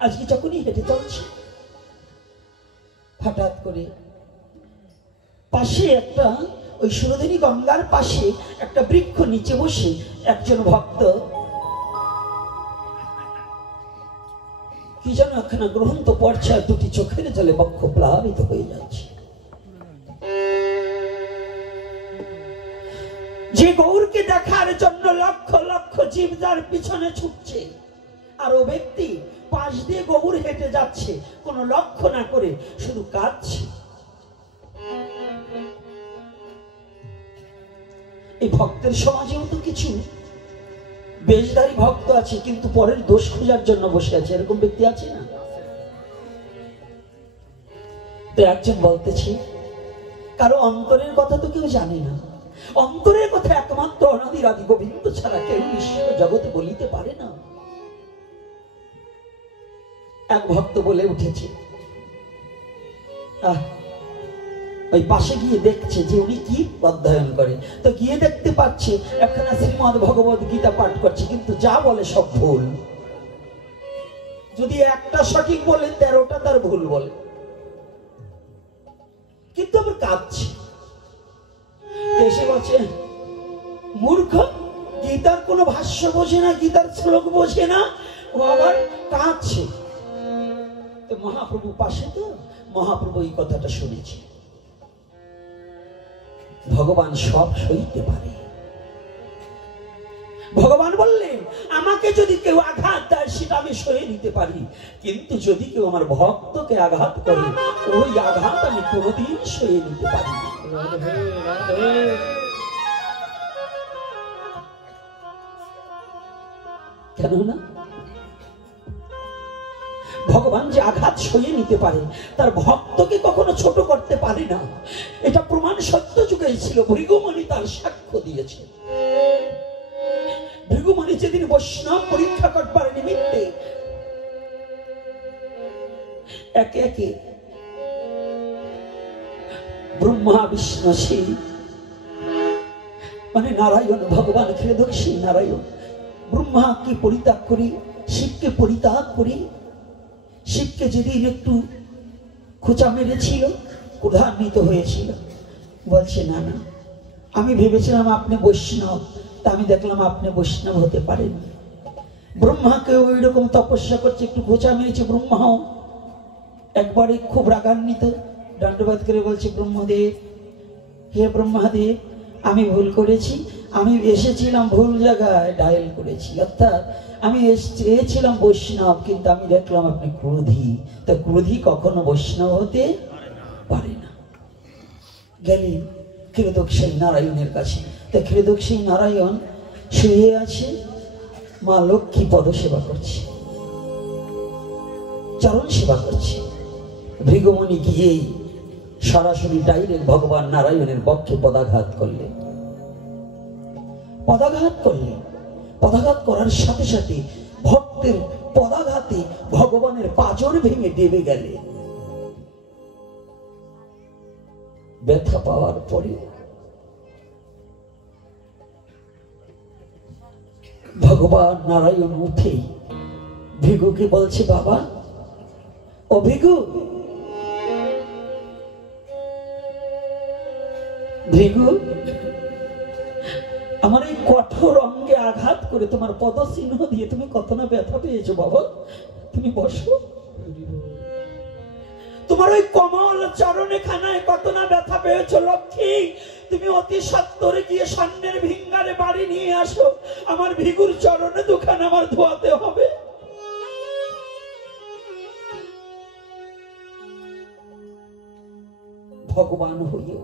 আজকে যখনই হেঁটে চলছে, হঠাৎ করে পাশে একটা, ওই সুরধনী গঙ্গার পাশে একটা বৃক্ষ নিচে বসে একজন ভক্ত কি যেন একখানা গ্রন্থ পড়ছে, আর দুটি চোখের জলে বক্ষ প্লাবিত হয়ে যাচ্ছে। যে গৌরকে দেখার জন্য লক্ষ লক্ষ জীব যার পিছনে ছুটছে, আর ও ব্যক্তি পাশ দিয়ে গবুর হেঁটে যাচ্ছে, কোনো লক্ষ্য না করে শুধু কাঁদছে। এই ভক্তের সমাজেও তো কিছু বেশধারী ভক্ত আছে, কিন্তু পরের দোষ খোঁজার জন্য বসে আছে, এরকম ব্যক্তি আছে না? তো একজন বলতেছি, কারো অন্তরের কথা তো কেউ জানে না। অন্তরের কথা একমাত্র অনাদির আদি গোবিন্দ ছাড়া কেউ বিশ্ব জগতে বলিতে পারে না। এক ভক্ত বলে উঠেছে, ওই পাশে গিয়ে দেখছে যে উনি কি অধ্যয়ন করে, তো গিয়ে দেখতে পাচ্ছে একখানা শ্রীমদ ভগবত গীতা পাঠ করছে, কিন্তু যা বলে সব ভুল। যদি একটা সঠিক বলে 13টা তার ভুল বলে, কিন্তু আবার কাঁদছে। এসে বলছে, মূর্খ, গীতার কোনো ভাষ্য বোঝে না, গীতার শ্লোক বোঝে না, ও আবার কাঁদছে। তো মহাপ্রভু পাশে, তো মহাপ্রভু এই কথাটা শুনেছে। ভগবান সব সইতে পারে। ভগবান বললেন, আমাকে যদি কেউ আঘাত দেয় সেটা আমি সয়ে নিতে পারি, কিন্তু যদি কেউ আমার ভক্তকে আঘাত করে ওই আঘাত আমি কোনোদিন সয়ে নিতে পারি না। কেননা ভগবান যে আঘাত সইয়ে নিতে পারে, তার ভক্তকে কখনো ছোট করতে পারে না। এটা প্রমাণ সত্য যুগে ছিল, ভৃগুমণি তার সাক্ষ্য দিয়েছে। ভৃগুমণি যেদিন বৈষ্ণব পরীক্ষা করবার নিমিত্তে একে একে ব্রহ্মা বিষ্ণু শিব, মানে নারায়ণ ভগবান ক্ষীরদর্শী নারায়ণ, ব্রহ্মাকে পরিত্যাগ করি, শিবকে পরিত্যাগ করি। শিবকে যেদিন একটু খোঁচা মেরেছিল, ক্রোধান্বিত হয়েছিল, বলছে না না, আমি ভেবেছিলাম আপনি বৈষ্ণব, তা আমি দেখলাম আপনি বৈষ্ণব হতে পারেন। ব্রহ্মাকে ওই রকম তপস্যা করছে, একটু খোঁচা মেরেছে, ব্রহ্মাও একবারে খুব রাগান্বিত, দণ্ডবোধ করে বলছে, ব্রহ্মদেব, হে ব্রহ্মাদেব, আমি ভুল করেছি, আমি এসেছিলাম ভুল জায়গায় ডায়াল করেছি, অর্থাৎ আমি চেয়েছিলাম বৈষ্ণব, কিন্তু আমি দেখলাম আপনি ক্রোধী, তো ক্রোধী কখনো বৈষ্ণব হতে পারে না। গেলেন ক্ষীরদক্ষী নারায়ণের কাছে। তো ক্ষীরদক্ষী নারায়ণ শুয়ে আছে, মা লক্ষ্মী পদ সেবা করছে, চরণ সেবা করছে। ভৃগুমণি গিয়েই সরাসরি ডাইরেক্ট ভগবান নারায়ণের বক্ষে পদাঘাত করলেন। পদাঘাত করলেন, পদাঘাত করার সাথে সাথে ভক্তের পদাঘাতে ভগবানের পাঁজর ভেঙে দেবে গেলে। ব্যথা পাওয়ার পরে ভগবান নারায়ণ উঠে ভৃগুকে বলছে, বাবা, ও ভৃগু, ভৃগু, আমার এই কঠোর অঙ্গে আঘাত করে তোমার পদচিহ্ন দিয়ে তুমি কত না ব্যথা পেয়েছো বাবা, তুমি বসো। তোমার ওই কমল চরণে খানায় কত না ব্যথা পেয়েছো লক্ষ্মী, তুমি অতি সত্বরে গিয়ে স্বর্ণের ভিঙ্গারে বাড়ি নিয়ে আসো, আমার ভৃগুর চরণে দুখানা আমার ধোয়াতে হবে। ভগবান হইও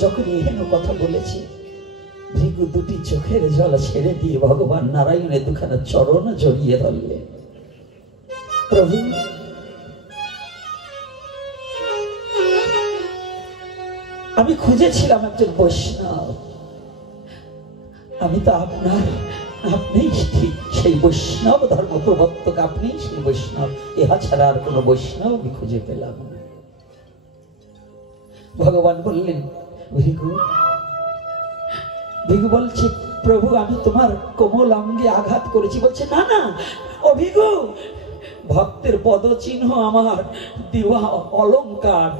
যখন এহেন কথা বলেছে, ভৃগু দুটি চোখের জল ছেড়ে দিয়ে ভগবান নারায়ণের দুখানা চরণ জড়িয়ে ধরলেন। প্রভু, আমি খুঁজেছিলাম একজন বৈষ্ণব, আমি তো আপনার, আপনি সেই বৈষ্ণব ধর্ম প্রবর্তক, আপনি সেই বৈষ্ণব, ইহা ছাড়া আর কোন বৈষ্ণব আমি খুঁজে পেলাম না। ভগবান বললেন, ভৃগু, ভৃগু বলছে, প্রভু, আমি তোমার কোমল অঙ্গে আঘাত করেছি। বলছে, না না, ও ভৃগু, ভক্তের পদচিহ্ন আমার দেওয়া অলংকার,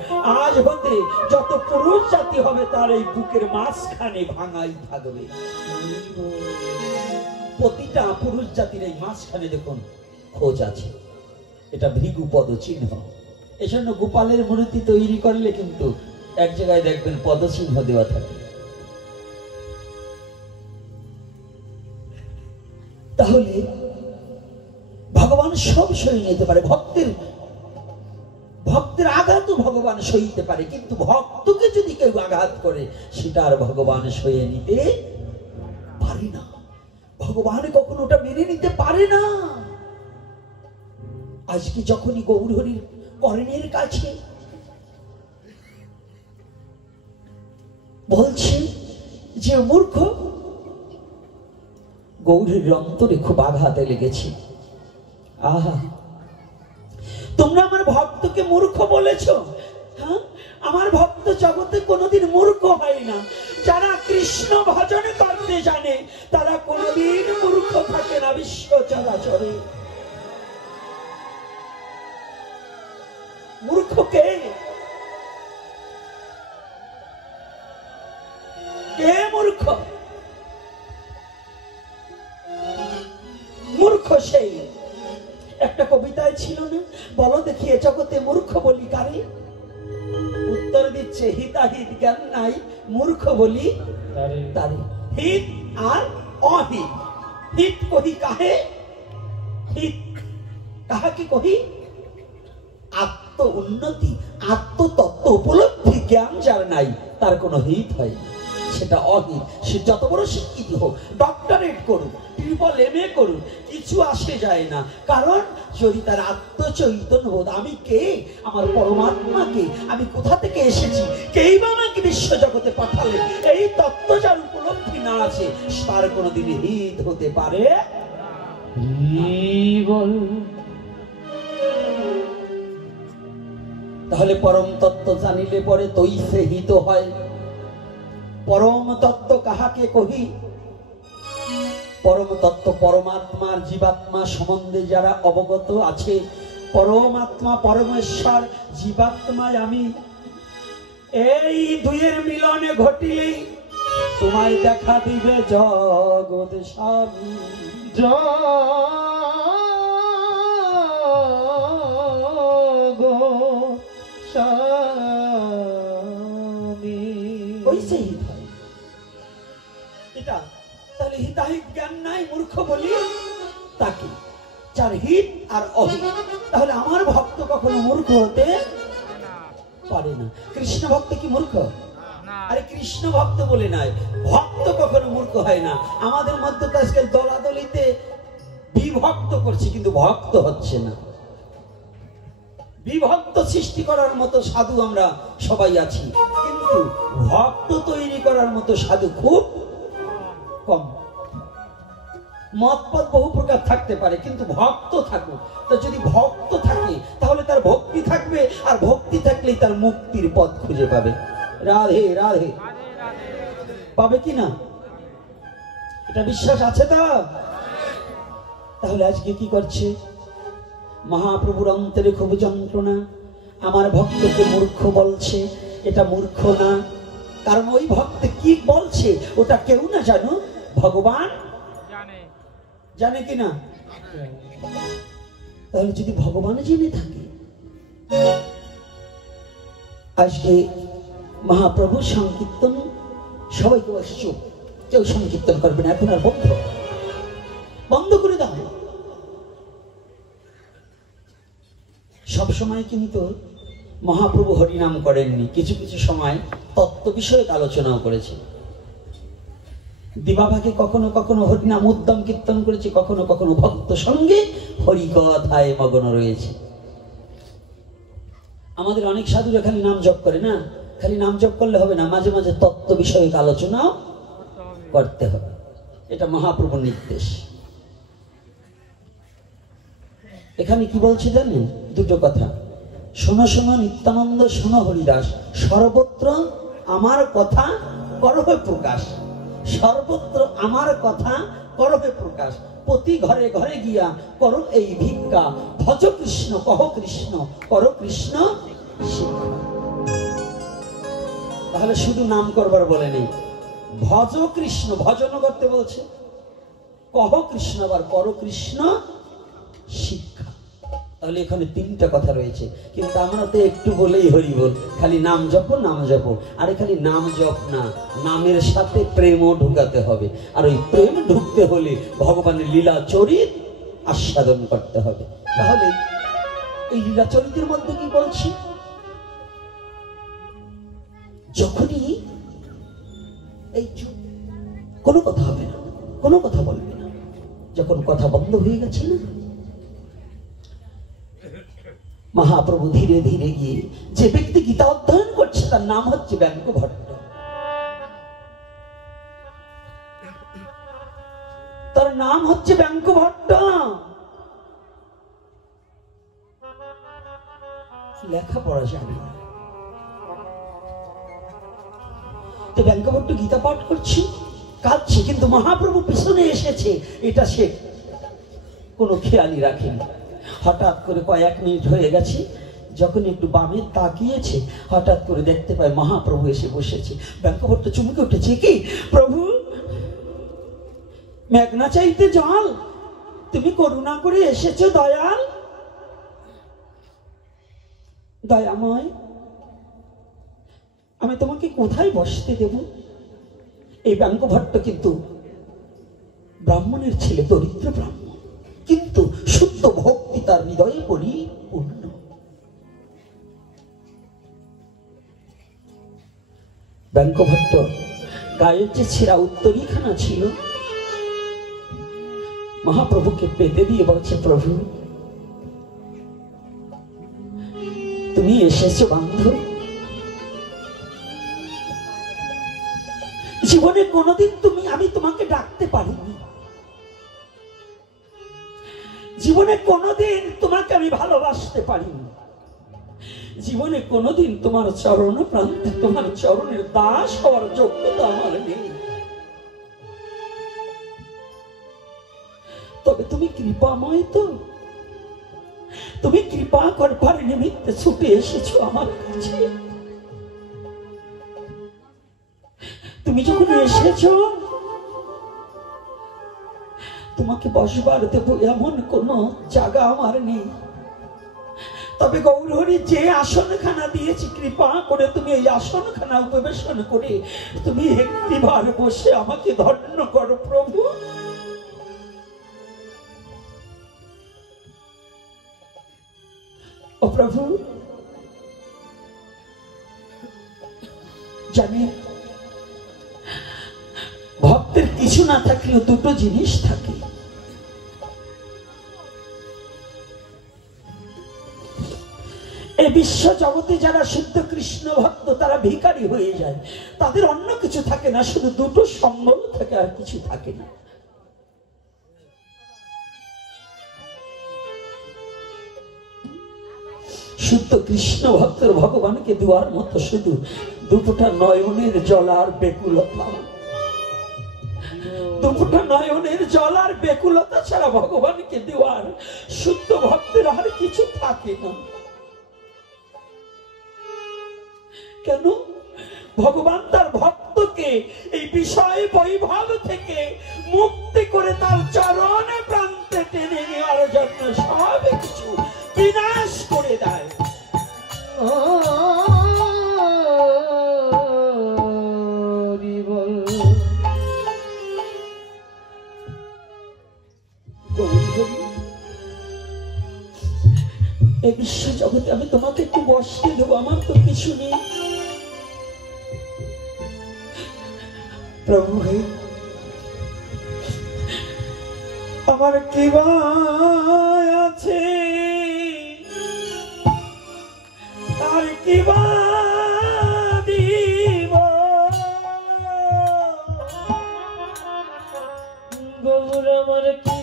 আজ হতে যত পুরুষ জাতি হবে তার এই বুকের মাঝখানে ভাঙাই থাকবে। প্রতিটা পুরুষ জাতির এই মাঝখানে দেখুন খোঁজ আছে, এটা ভৃগু পদচিহ্ন। এজন্য গোপালের মূর্তি তৈরি করলে কিন্তু এক জায়গায় দেখবেন পদচিহ্ন দেওয়া থাকে। তাহলে ভগবান সব সই নিতে পারে, ভক্তের আঘাতও ভগবান সইতে পারে, কিন্তু ভক্তকে যদি কেউ আঘাত করে সেটা আর ভগবান সয়ে নিতে পারে না। ভগবান কখনো ওটা মেনে নিতে পারে না। আজকে যখনই গৌরহরির কর্ণের কাছে বলছে যে মূর্খ, গৌরীর অন্তরে খুব আঘাতে লেগেছে। আহা, তোমরা আমার ভক্তকে মূর্খ বলেছ। হ্যাঁ, আমার ভক্ত জগতে কোনোদিন মূর্খ হয় না। যারা কৃষ্ণ ভজন করতে জানে তারা কোনোদিন মূর্খ থাকে না। বিশ্ব চরাচরে মূর্খ কে? কে মূর্খ? মূর্খ সেই একটা কবিতায় ছিল না, বলো দেখি এ জগতে মূর্খ বলি কারে? উত্তর দিচ্ছে হিতাহিত জ্ঞান নাই, মূর্খ বলি তারে। হিত আর অহিত। হিত কহি কাহে? হিত কাহাকে কহি? আত্ম উন্নতি, আত্মতত্ত্ব উপলব্ধি জ্ঞান যার নাই তার কোনো হিত হয়, সেটা অহিত। সে যত বড় শিক্ষিত হোক, ডক্টরেট করুক, MA করুক, কিছু আসে যায় না। কারণ যদি তার আত্মচৈতন্য বোধ, আমি কে, আমার পরমাত্মাকে, আমি কোথা থেকে এসেছি, কেই বা আমাকে বিশ্ব জগতে পাঠালেন, এই তত্ত্ব যার উপলব্ধি না আছে তার কোনোদিন হিত হতে পারে। তাহলে পরম তত্ত্ব জানিলে পরে তৈসে হিত হয়। পরম তত্ত্ব কাহাকে কহি? পরম তত্ত্ব পরমাত্মার জীবাত্মা সম্বন্ধে যারা অবগত আছে, পরমাত্মা পরমেশ্বর, জীবাত্মায় আমি, এই দুইয়ের মিলনে ঘটিলেই তোমায় দেখা দিবে জগৎ স্বামী। এটা তাহলে হিতাহিত জ্ঞান নাই, মূর্খ বলি তাকে, যার হিত আর অহিত। তাহলে আমার ভক্ত কখনো মূর্খ হতে পারে না। কৃষ্ণ ভক্ত কি মূর্খ? আরে কৃষ্ণ ভক্ত বলে নাই, ভক্ত কখনো মূর্খ হয় না। আমাদের মধ্যে তো আজকাল দলাদলিতে বিভক্ত করছে, কিন্তু ভক্ত হচ্ছে না। বিভক্ত সৃষ্টি করার মতো সাধু আমরা সবাই আছি, কিন্তু ভক্ত তৈরি করার মতো সাধু খুব কম। মতপথ বহু প্রকার থাকতে পারে, কিন্তু ভক্ত থাকুক। তো যদি ভক্ত থাকে তাহলে তার ভক্তি থাকবে, আর ভক্তি থাকলেই তার মুক্তির পথ খুঁজে পাবে। রাধে রাধে পাবে কি না? এটা বিশ্বাস আছে তো? তাহলে আজকে কি করছে? মহাপ্রভুর অন্তরে খুব যন্ত্রণা, আমার ভক্তকে মূর্খ বলছে। এটা মূর্খ না, কারণ ওই ভক্ত কি বলছে ওটা কেউ না জানো, ভগবান জানে কিনা? তাহলে যদি ভগবান জেনে থাকে, আজকে মহাপ্রভু সংকীর্তন, সবাইকে বলছে চুপ, কেউ সংকীর্তন করবে না, এখন আর বন্ধ করে দাও। সবসময় কিন্তু মহাপ্রভু হরিনাম করেননি, কিছু কিছু সময় তত্ত্ব বিষয়ক আলোচনাও করেছে। দিবাভাগে কখনো কখনো হরিনাম উদ্যম কীর্তন করেছে, কখনো কখনো ভক্ত সঙ্গে হরিকথায় মগ্ন রয়েছে। আমাদের অনেক সাধুরা খালি নাম জপ করে না, খালি নাম জপ করলে হবে না, মাঝে মাঝে তত্ত্ব বিষয়ক আলোচনাও করতে হবে। এটা মহাপ্রভুর নির্দেশ। এখানে কি বলছি জানেন? দুটো কথা। শোনো শোনো নিত্যানন্দ, শোনো হরিদাস, সর্বত্র আমার কথা করবে প্রকাশ। সর্বত্র আমার কথা করবে প্রকাশ। প্রতি ঘরে ঘরে গিয়া করো এই ভিক্ষা, ভজ কৃষ্ণ কহ কৃষ্ণ, করো কৃষ্ণ শিক্ষা। তাহলে শুধু নাম করবার বলে নেই, ভজ কৃষ্ণ, ভজন করতে বলছে, কহ কৃষ্ণ, আবার করো কৃষ্ণ শিক্ষা। তাহলে এখানে তিনটা কথা রয়েছে, কিন্তু আমরা তো একটু বলেই হরি বল, খালি নাম জপ নাম জপ। আরে খালি নাম জপ না, নামের সাথে প্রেমও ঢুকাতে হবে। আর ওই প্রেম ঢুকতে হলে ভগবানের লীলা চরিত আস্বাদন করতে হবে। তাহলে এই লীলা চরিতের মধ্যে কি বলছি, যখনই এই কোনো কথা হবে না, কোনো কথা বলবে না, যখন কথা বন্ধ হয়ে গেছে না, মহাপ্রভু ধীরে ধীরে গিয়ে, যে ব্যক্তি গীতা অধ্যয়ন করছে তার নাম হচ্ছে ব্যঙ্গ ভট্ট, তার নাম হচ্ছে ব্যঙ্গ ভট্ট। লেখাপড়া জানে না, তো ব্যঙ্গ ভট্ট গীতা পাঠ করছে, কাঁদছে, কিন্তু মহাপ্রভু পিছনে এসেছে এটা সে কোনো খেয়ালই রাখেনি। হঠাৎ করে কয়েক মিনিট হয়ে গেছে, যখন একটু বামে তাকিয়েছে, হঠাৎ করে দেখতে পায় মহাপ্রভু এসে বসেছে। ব্যঙ্গ ভট্ট চমকে উঠেছে, কি প্রভু, মেঘনা চাইতে জল, তুমি করুণা করে এসেছো দয়াল, দয়াময়, আমি তোমাকে কোথায় বসতে দেব? এই ব্যঙ্গ ভট্ট কিন্তু ব্রাহ্মণের ছেলে, দরিদ্র ব্রাহ্মণ, কিন্তু শুদ্ধ ভক্তি তার হৃদয়ে পরিপূর্ণ। ব্যঙ্গ ভট্ট গায়ের যে ছেঁড়া উত্তরীখানা ছিল, মহাপ্রভুকে পেতে দিয়ে বলছে, প্রভু তুমি এসেছো বান্ধব, জীবনে কোনোদিন আমি তোমাকে ডাকতে পারিনি, জীবনে কোনোদিন তোমাকে আমি ভালোবাসতে পারিনি, জীবনে কোনোদিন তোমার চরণ প্রান্তে তোমার চরণের দাস হওয়ার যোগ্যতা আমার নেই। তবে তুমি কৃপাময়, তো তুমি কৃপা করবার নিমিত্তে ছুটে এসেছো আমার কাছে। তুমি যখন এসেছো, তোমাকে বসবার দেব এমন কোন জায়গা আমার নেই, তবে গৌরহরি যে আসনখানা দিয়েছি, কৃপা করে তুমি এই আসনখানা উপবেশন করে তুমি একটিবার বসে আমাকে ধন্য করো প্রভু। ও প্রভু, জানি ভক্তের কিছু না থাকলেও দুটো জিনিস থাকে, এই বিশ্ব জগতে যারা শুদ্ধ কৃষ্ণ ভক্ত তারা ভিখারি হয়ে যায়, তাদের অন্য কিছু থাকে না, শুধু দুটো সম্বল থাকে, আর কিছু থাকে না। শুদ্ধ কৃষ্ণ ভক্তের ভগবানকে দেওয়ার মতো শুধু দুটোটা নয়নের জল আর বেকুলতা, দুটোটা নয়নের জল আর বেকুলতা ছাড়া ভগবানকে দেওয়ার শুদ্ধ ভক্তের আর কিছু থাকে না। কেন? ভগবান তার ভক্তকে এই বিষয় বৈভব থেকে মুক্তি করে তার চরণে প্রান্তে টেনে নেওয়ার জন্য সব কিছু বিনাশ করে দেয়। এই বিশ্ব জগতে আমি তোমাকে একটু বসিয়ে দেবো, আমার তো কিছু নেই প্রভু, আমার কি আছে আর কি দিব, গৌর আমার কি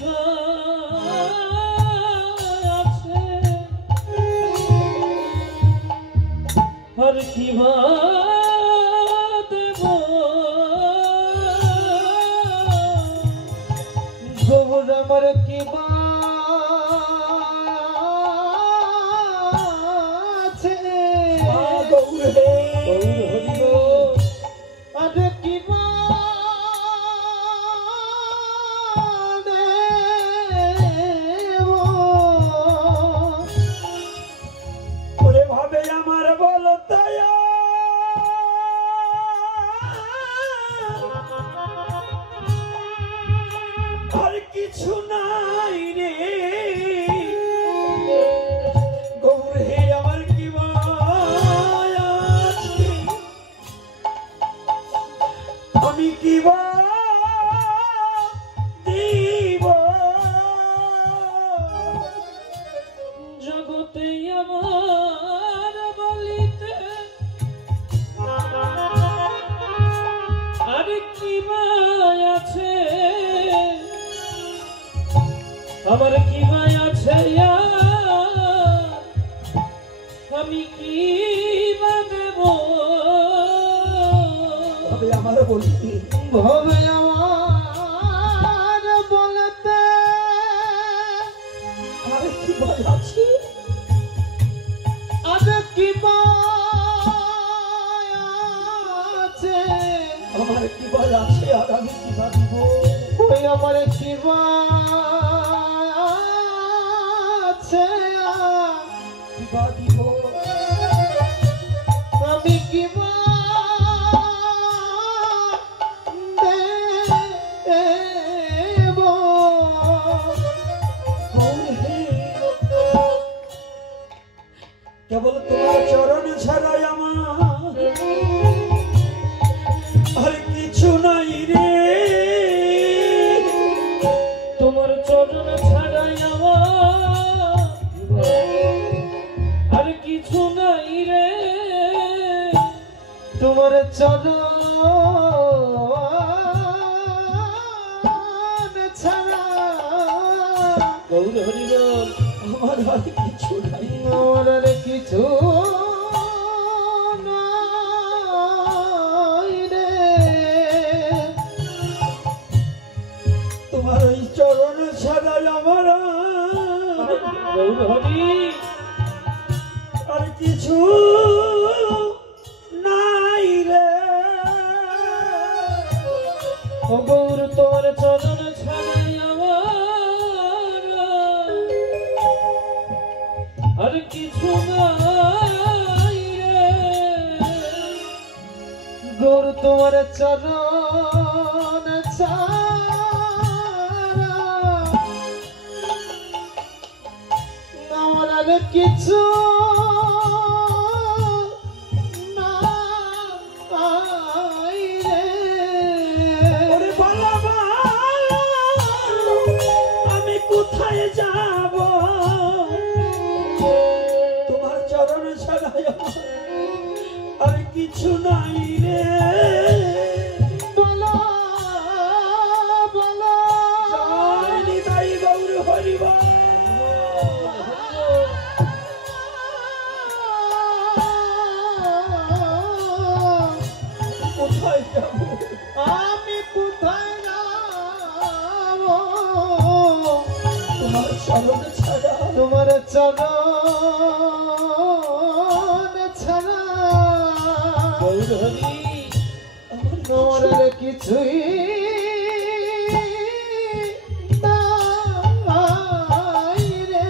আছে আর কি দেব, গৌর আমার কি নাই রে গৌর হে আমার কি মায়া আছে আমি কি দিব জগতে আমার বলিতে আর কি মায় আছে আমার কি মায় আছে আমি কি দেব তবে আমার বলিতে ভবে আমার বলতে আর কি বল আছে আর কি আছে আমার কি বল আছে আর আমি কি দিব ওই আমার কি আছে কি দিব আমি কি দেব কেবল তোমার চরণ ছাড়াই আমার আর কিছু নাই রে তোমার চরণ ছাড়াই আমার আর কিছু নাই রে তোমার চরণ ছাড়া গৌর হরি বল আমার আর কিছু নাই আমার আর কিছু নাই রে তোমার ওই চরণ ছাড়াই আমার গৌর হরি আর কিছু নাই রে ও গৌর তোমার চরণ ছাড়াই আমার আর কিছু নাই রে গৌর তোমার চরণ ছাড়া আমার আর কিছু নাই রে ওরে বালা বালা, আমি কোথায় যাব তোমার চরণ ছাড়াই আমার আর কিছু নাই রে বলো বলো জয় নিতাই গৌর হরিবা কোথায় যাব আমি কোথায় যাব তোমার চরণ ছাড়া তোমার চরণ ছাড়া গৌর হরি তোমার আর কিছুই নাই রে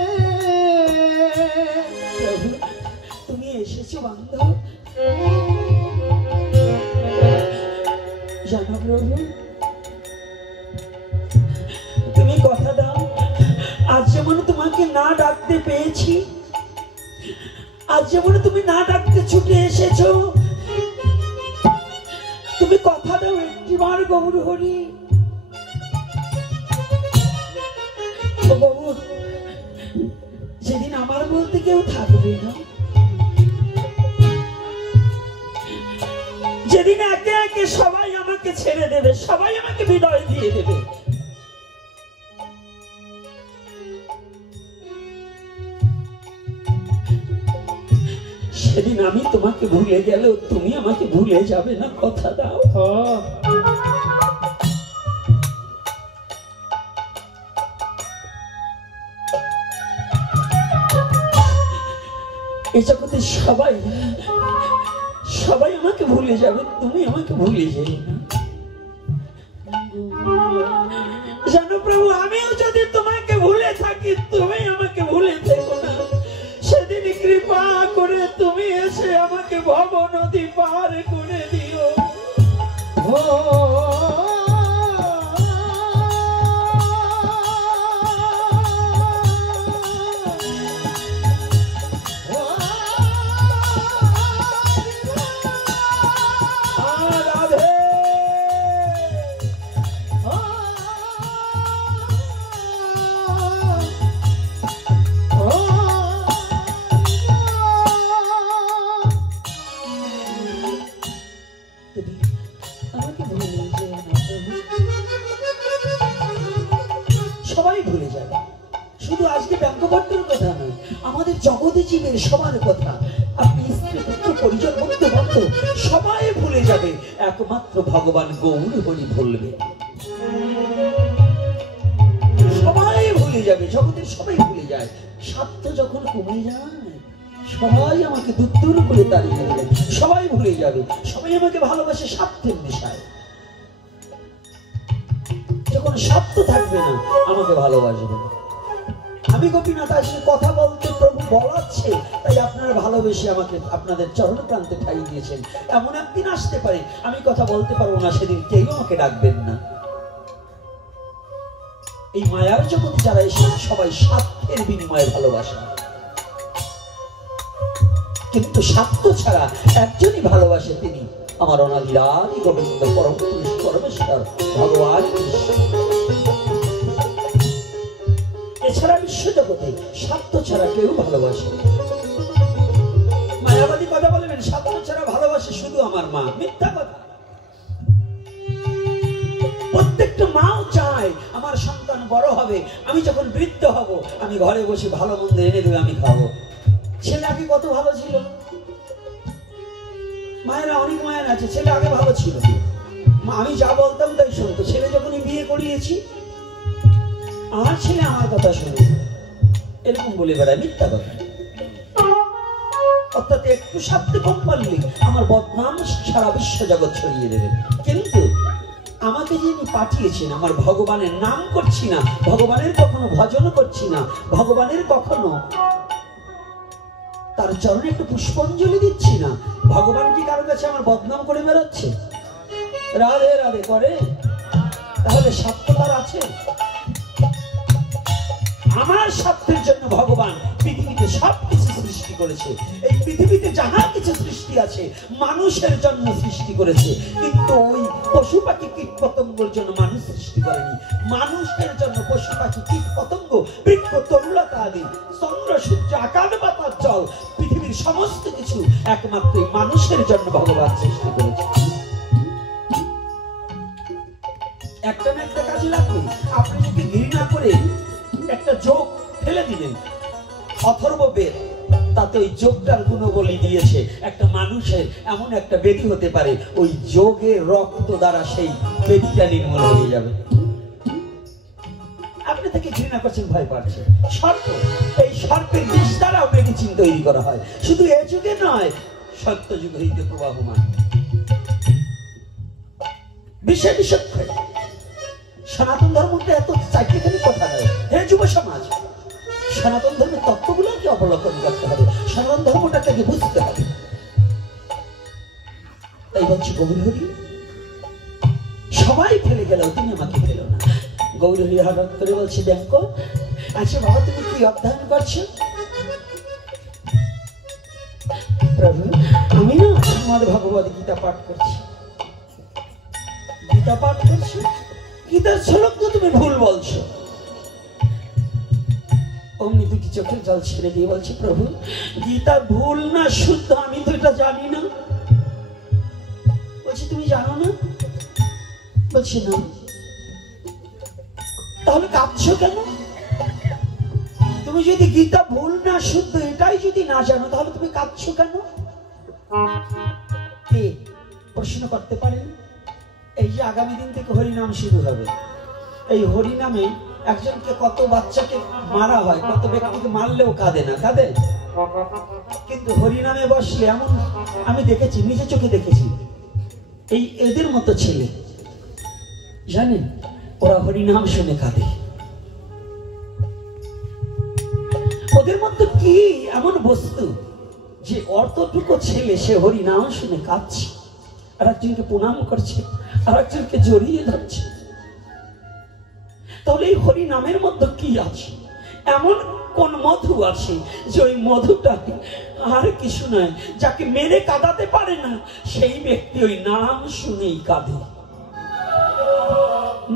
প্রভু তুমি এসেছো বান্ধব জানো প্রভু তুমি কথা দাও আজ যেমন তোমাকে না ডাকতে পেয়েছি আজ যেমন তুমি না ডাকতে ছুটে এসেছো তুমি কথা দাও একটিবার গৌর হরি ও বাবু যেদিন আমার বলতে কেউ থাকবে না যেদিন একে একে সবাই আমাকে ছেড়ে দেবে সবাই আমাকে বিদায় দিয়ে দেবে সেদিন আমি তোমাকে ভুলে গেলেও তুমি আমাকে ভুলে যাবে না কথা দাও এই জগতে সবাই সবাই আমাকে ভুলে যাবে তুমি আমাকে ভুলে যাবে না জানো প্রভু আমিও যদি তোমাকে ভুলে থাকি তুমি আমাকে ভুলে থেকো না সেদিন কৃপা করে তুমি এসে আমাকে ভব নদী পার করে দিও ভুলে যাবে। শুধু আজকে ব্যাঙ্কবর্তর কথা নয়, আমাদের জগতে জীবের সবার কথা, আপনি স্ত্রী পুত্র পরিজন বন্ধু বান্ধব সবাই ভুলে যাবে, একমাত্র ভগবান গৌর হরি ভুলবে। সবাই ভুলে যাবে, জগতের সবাই ভুলে যায়। স্বার্থ যখন কমে যায় সবাই আমাকে দূর দূর করে দাঁড়িয়ে যাবে, সবাই ভুলে যাবে, সবাই আমাকে ভালোবাসে স্বার্থের বিষয়। যখন স্বার্থ থাকবে না আমাকে ভালোবাসবে। আমি গোপীনাথ আসলে কথা বলতে প্রভু বলাচ্ছে, তাই আপনারা ভালোবেসে আমাকে আপনাদের চরণ প্রান্তে ঠাই দিয়েছেন। এমন একদিন আসতে পারে আমি কথা বলতে পারবো না, সেদিন কেউ আমাকে ডাকবেন না। এই মায়ার জগতে যারা এসে সবাই স্বার্থের বিনিময়ে ভালোবাসে, কিন্তু স্বার্থ ছাড়া একজনই ভালোবাসে, তিনি আমার অনাদিরাদি গোবিন্দ পরম পুরুষ পরমেশ্বর ভগবান কৃষ্ণ। এছাড়া বিশ্ব জগতে স্বার্থ ছাড়া কেউ ভালোবাসে। মায়াবাদী কথা বলবেন স্বার্থ ছাড়া ভালোবাসে শুধু আমার মা, মিথ্যা কথা। প্রত্যেকটা মাও চায় আমার সন্তান বড় হবে, আমি যখন বৃদ্ধ হব আমি ঘরে বসে ভালো মন্দ এনে দেবে, আমি খাবো। ছেলে আগে কত ভালো ছিল, মায়েরা অনেক মায়ের আছে, ছেলে আগে ভালো ছিল, আমি যা বলতাম তাই শুনতো। ছেলে যখন বিয়ে করিয়েছি আমার ছেলে আমার কথা শুনে, এরকম বলে বেড়ায়, মিথ্যা কথা। অর্থাৎ একটু স্বার্থে কম পারলে আমার বদনাম সারা বিশ্ব জগৎ ছড়িয়ে দেবে। কিন্তু আমাকে যিনি পাঠিয়েছেন, আমার ভগবানের নাম করছি না, ভগবানের কখনো ভজন করছি না, ভগবানের কখনো তার চরণে একটু পুষ্পাঞ্জলি দিচ্ছি না, ভগবান কি কারো কাছে আমার বদনাম করে বেরোচ্ছে? রাধে রাধে করে, তাহলে স্বার্থ তার আছে? আমার স্বার্থের জন্য ভগবান পৃথিবীতে সবকিছু সৃষ্টি করেছে। এই পৃথিবীতে যাহা কিছু সৃষ্টি আছে মানুষের জন্য সৃষ্টি করেছে, কিন্তু ওই পশু পাখি কীট পতঙ্গের জন্য মানুষ সৃষ্টি করেনি। মানুষের জন্য পশু পাখি কীট পতঙ্গ বৃক্ষ তরুলতা আদি চন্দ্র সূর্য আকাশ বাতাস জল পৃথিবীর সমস্ত কিছু একমাত্র মানুষের জন্য ভগবান সৃষ্টি করেছে। একটা না একটা কাজে লাগবে। আপনি যদি ঘৃণা করে একটা যোগ ফেলে দিলেন, অথর্ব বেদ তাতে ওই যোগটার গুণবলী দিয়েছে, একটা মানুষের এমন একটা ব্যাধি হতে পারে ওই যোগের রক্ত দ্বারা সেই ব্যাধিটা নির্মূল হয়ে যাবে। আপনি তাকে ঘৃণা করছেন, ভয় পাচ্ছেন, সর্প, এই সর্পের বিষ দ্বারাও মেডিসিন তৈরি করা হয়। শুধু এ যুগে নয়, সত্য যুগ হইতে প্রবাহমান বিষয় বিষয়। সনাতন ধর্মটা এত চাকরিখানি কথা নয়। হে যুব সমাজ, সনাতন ধর্মের তত্ত্বগুলোকে অবলোকন করতে হবে, সনাতন ধর্মটাকে বুঝতে হবে। তাই বলছি গৌরহরি সবাই ফেলে গেল, তুমি আমাকে ফেলো না। গৌরহরি হঠাৎ করে বলছি, ব্যাংক, আচ্ছা বাবা তুমি কি অধ্যয়ন করছো? প্রভু আমি না আমার ভগবত গীতা পাঠ করছি। গীতা পাঠ করছি? গীতার শ্লোক তো তুমি ভুল বলছো। অমনি দুটি চোখের জল ছেড়ে দিয়ে বলছে, প্রভু গীতা ভুল না শুদ্ধ আমি তো এটা জানি না। বলছি তুমি জানো না? বলছি না। তাহলে কাঁদছো কেন? তুমি যদি গীতা ভুল না শুদ্ধ এটাই যদি না জানো তাহলে তুমি কাঁদছো কেন? কে প্রশ্ন করতে পারেন? এই যে আগামী দিন থেকে হরিনাম শুরু হবে, এই হরিনামে একজনকে কত বাচ্চাকে মারা হয়, কত ব্যক্তিকে মারলেও কাঁদে না, কাঁদে? কিন্তু হরিনামে বসলে এমন আমি দেখেছি, নিজে চোখে দেখেছি, এই এদের মতো ছেলে জানেন ওরা হরিনাম শুনে কাঁদে। ওদের মধ্যে কি এমন বস্তু যে অতটুকু ছেলে সে হরিনাম শুনে কাঁদছে, আর একজনকে প্রণাম করছে, আর একজনকে জড়িয়ে ধরছে। তাহলে এই হরি নামের মধ্যে কি আছে? এমন কোন মধু আছে যে ওই মধুটা আর কিছু নয়, যাকে মেরে কাঁদাতে পারে না সেই ব্যক্তি ওই নাম শুনেই কাঁদে,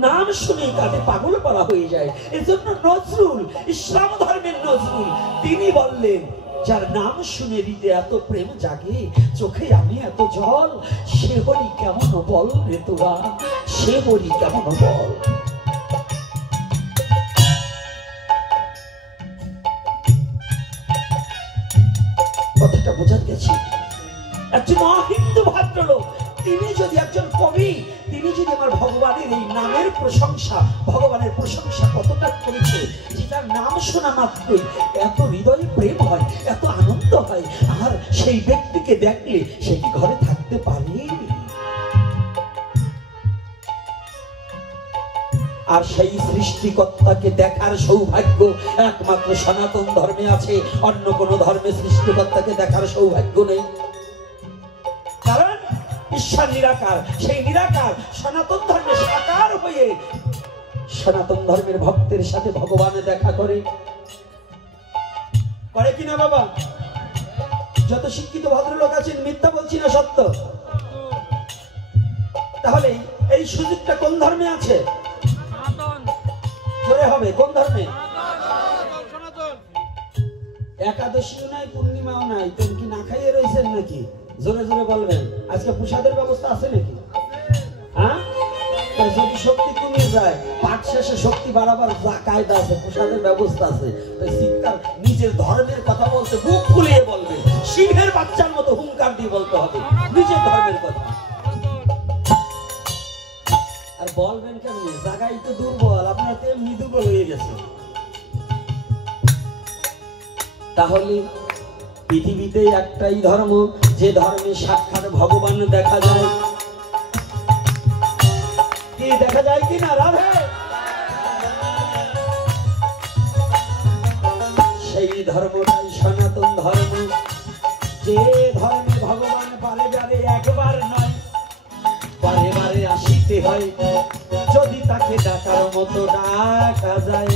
নাম শুনেই কাঁদে, পাগল পারা হয়ে যায়। এজন্য নজরুল, ইসলাম ধর্মের নজরুল, তিনি বললেন যার নাম শুনে হৃদয়ে এত প্রেম জাগে, চোখে আমি এত জল, সে হরি কেমন বল রে তোরা, সে হরি কেমন বল। বোঝাতে গেছি। একজন অহিন্দু ভদ্রলোক, তিনি যদি একজন কবি, তিনি যদি আমার ভগবানের এই নামের প্রশংসা, ভগবানের প্রশংসা কতটা করেছে, যেটার নাম শোনা মাত্রই এত হৃদয়ে প্রেম হয়, এত আনন্দ হয়, আর সেই ব্যক্তিকে দেখলে সে কি ঘরে থাকতে পারে? আর সেই সৃষ্টিকর্তাকে দেখার সৌভাগ্য একমাত্র সনাতন ধর্মে আছে, অন্য কোন ধর্মে সৃষ্টিকর্তাকে দেখার সৌভাগ্য নেই। কারণ ঈশ্বর নিরাকার, সেই নিরাকার সনাতন ধর্মে সাকার হয়ে সনাতন ধর্মের ভক্তের সাথে ভগবানে দেখা করে কিনা বাবা? যত শিক্ষিত ভদ্রলোক আছেন, মিথ্যা বলছি না, সত্য। তাহলে এই সুযোগটা কোন ধর্মে আছে? জোরে হবে, কোন ধর্মে? একাদশীও নাই, পূর্ণিমাও নাই, তুমি কি না খাইয়ে রয়েছেন নাকি? জোরে জোরে বলবেন। আজকে প্রসাদের ব্যবস্থা আছে নাকি? হ্যাঁ, যদি শক্তি কমে যায়, পাঠ শেষে শক্তি বাড়াবার কায়দা আছে, প্রসাদের ব্যবস্থা আছে। চিৎকার, নিজের ধর্মের কথা বলতে বুক ফুলিয়ে বলবেন, সিংহের বাচ্চার মতো হুঙ্কার দিয়ে বলতে হবে নিজের ধর্মের কথা। আর বলবেন কেমনি? জায়গায় তো দুর্বল, আপনারা তো এমনি দুর্বল হয়ে গেছে। তাহলে পৃথিবীতে একটাই ধর্ম, যে ধর্মে সাক্ষাৎ ভগবান দেখা যায়। কি দেখা যায় কিনা রাধে? সেই ধর্মটাই সনাতন ধর্ম, যে ধর্মে ভগবান বারে বারে একবার নয়, বারে বারে আসিতে হয়, যদি তাকে ডাকার মতো ডাকা যায়।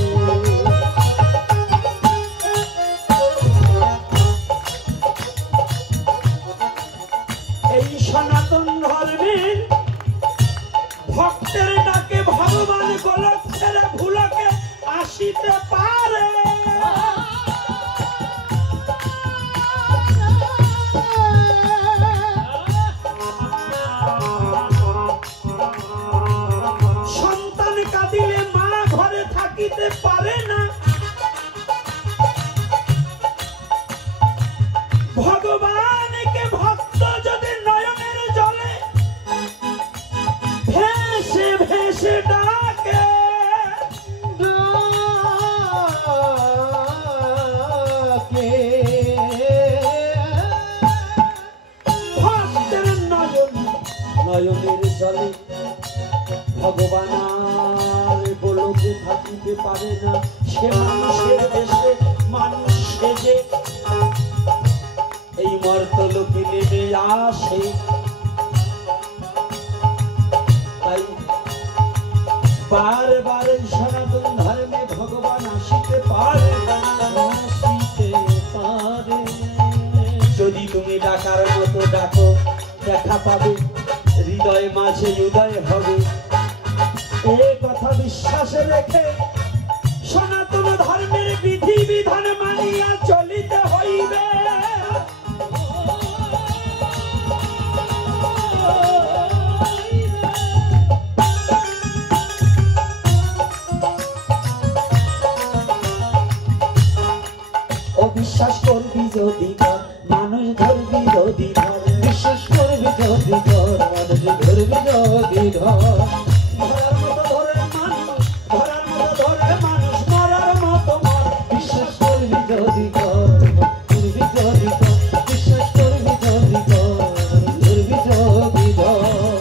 এই সনাতন ধর্মের ভক্তের ডাকে ভগবান গোলক ছেড়ে ভুলকে আসিতে পারে। সন্তান কাঁদিলে মা ঘরে থাকিতে পারে না, ভগবানকে ভক্ত যদি নয়নের জলে ভেসে ভেসে ডাকে, ভক্তের নয়নের জলে ভগবান আর গোলকে থাকিতে পারে না। সে মানুষের দেশে মানুষ সেজে এই মর্তলোকে নেমে আসে। তাই বারবার সনাতন ধর্মে ভগবান আসিতে পারে, আসিতে পারে। যদি তুমি ডাকার মতো ডাকো, দেখা পাবে, হৃদয় মাঝে উদয় হবে। এ কথা বিশ্বাসে রেখে সনাতন ধর্মের বিধি বিধান মানিয়া চলিতে হইবে। বিশ্বাস করবি যদি ধর, মানুষ ধরবি যদি ধর, বিশ্বাস করবি যদি ধর, মানুষ ধরবি যদি ধর। ধরার মতো ধরে মানুষ, ধরার মতো ধরে মানুষ, মরার মতো মর। বিশ্বাস করবি যদি ধর, করবি যদি ধর, বিশ্বাস করবি যদি ধর, ধরবি যদি ধর।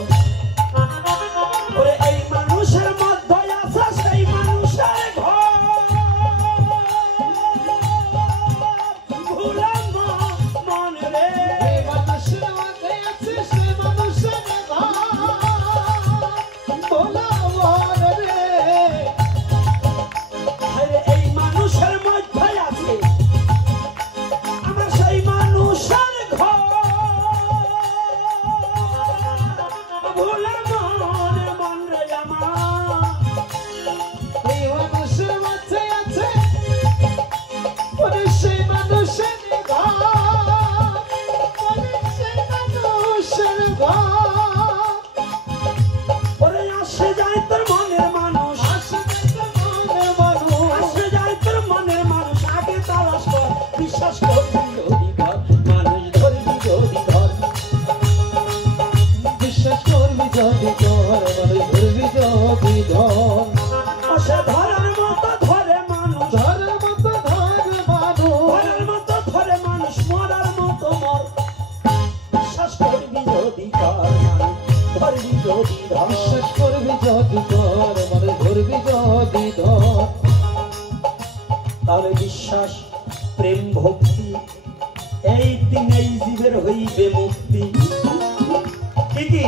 ওরে এই মানুষের মধ্যে আছে সেই মানুষের ঘর। তাহলে বিশ্বাস, প্রেম, ভক্তি এই তিনেই জীবের হইবে মুক্তি। কি কি?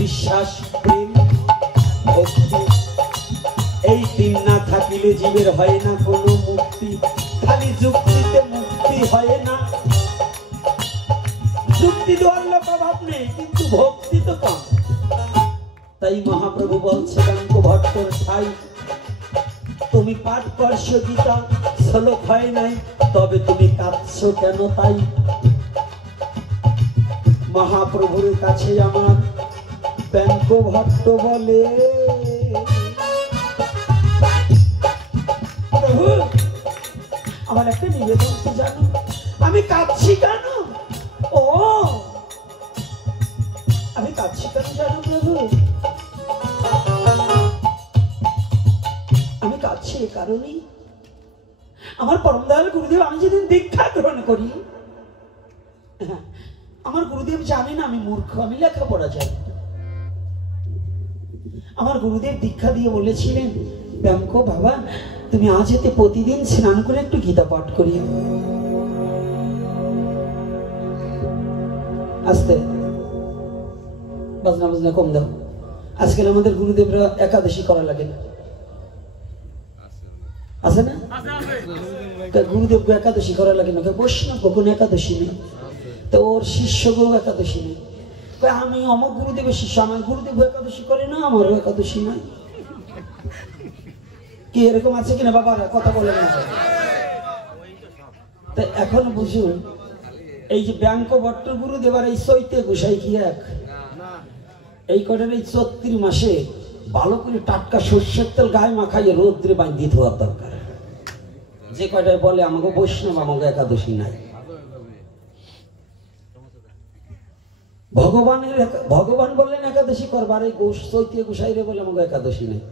বিশ্বাস, প্রেম, ভক্তি এই তিন না থাকিলে জীবের হয় না কোনো মুক্তি। খালি যুক্তিতে মুক্তি হয় না, যুক্তি দেওয়ার লোক অভাব নেই, কিন্তু ভক্তি তো কম। তাই মহাপ্রভু বলছে ব্যাঙ্ক ভট্টর ঠাই, তুমি পাঠ করছো গীতা, শ্লোক হয় নাই, তবে তুমি কাঁদছো কেন তাই? মহাপ্রভুর কাছে আমার ব্যাঙ্ক ভট্ট বলে, প্রভু আমার একটা নিবেদন তো জানো, আমি কাঁদছি কেন? ও আমি কাঁদছি কেন জানো প্রভু? আমি কাঁদছি এ কারণেই, আমার পরম দয়াল গুরুদেব আমি যেদিন দীক্ষা গ্রহণ করি, আমার গুরুদেব জানে না আমি মূর্খ, আমি লেখাপড়া জানি। আমার গুরুদেব দীক্ষা দিয়ে বলেছিলেন, ব্যাঙ্ক বাবা তুমি আজ এতে প্রতিদিন স্নান করে একটু গীতা পাঠ করিও। আস্তে বাজনা বাজনা কম দাও। আজকাল আমাদের গুরুদেবরা একাদশী করা লাগে না, আছে না? গুরুদেব একাদশী করা লাগে না, বৈষ্ণব কোনো একাদশী নেই, তো ওর শিষ্য গো একাদশী নেই। আমি অমক গুরুদেবের শিষ্য, আমার গুরুদেব একাদশী করে না, আমারও একাদশী নাই। কি এরকম আছে কিনা বাবারা? কথা বলে না। তাই এখন বুঝুন, এই যে ব্যাঙ্ক ভট্টর গুরুদেব আর এই চৈতে গোসাই কি এক? এই কটার এই ৩৪ মাসে ভালো করে টাটকা সর্ষের তেল গায়ে মাখাইয়ে রোদ্রে বাঁধিয়ে ধোয়ার দরকার। যে কয়টায় বলে আমাকে বৈষ্ণব, আমাকে একাদশী নাই। ভগবান বললেন একাদশী করবার, এই চৈতে গোসাইরে বলে আমাকে একাদশী নেই।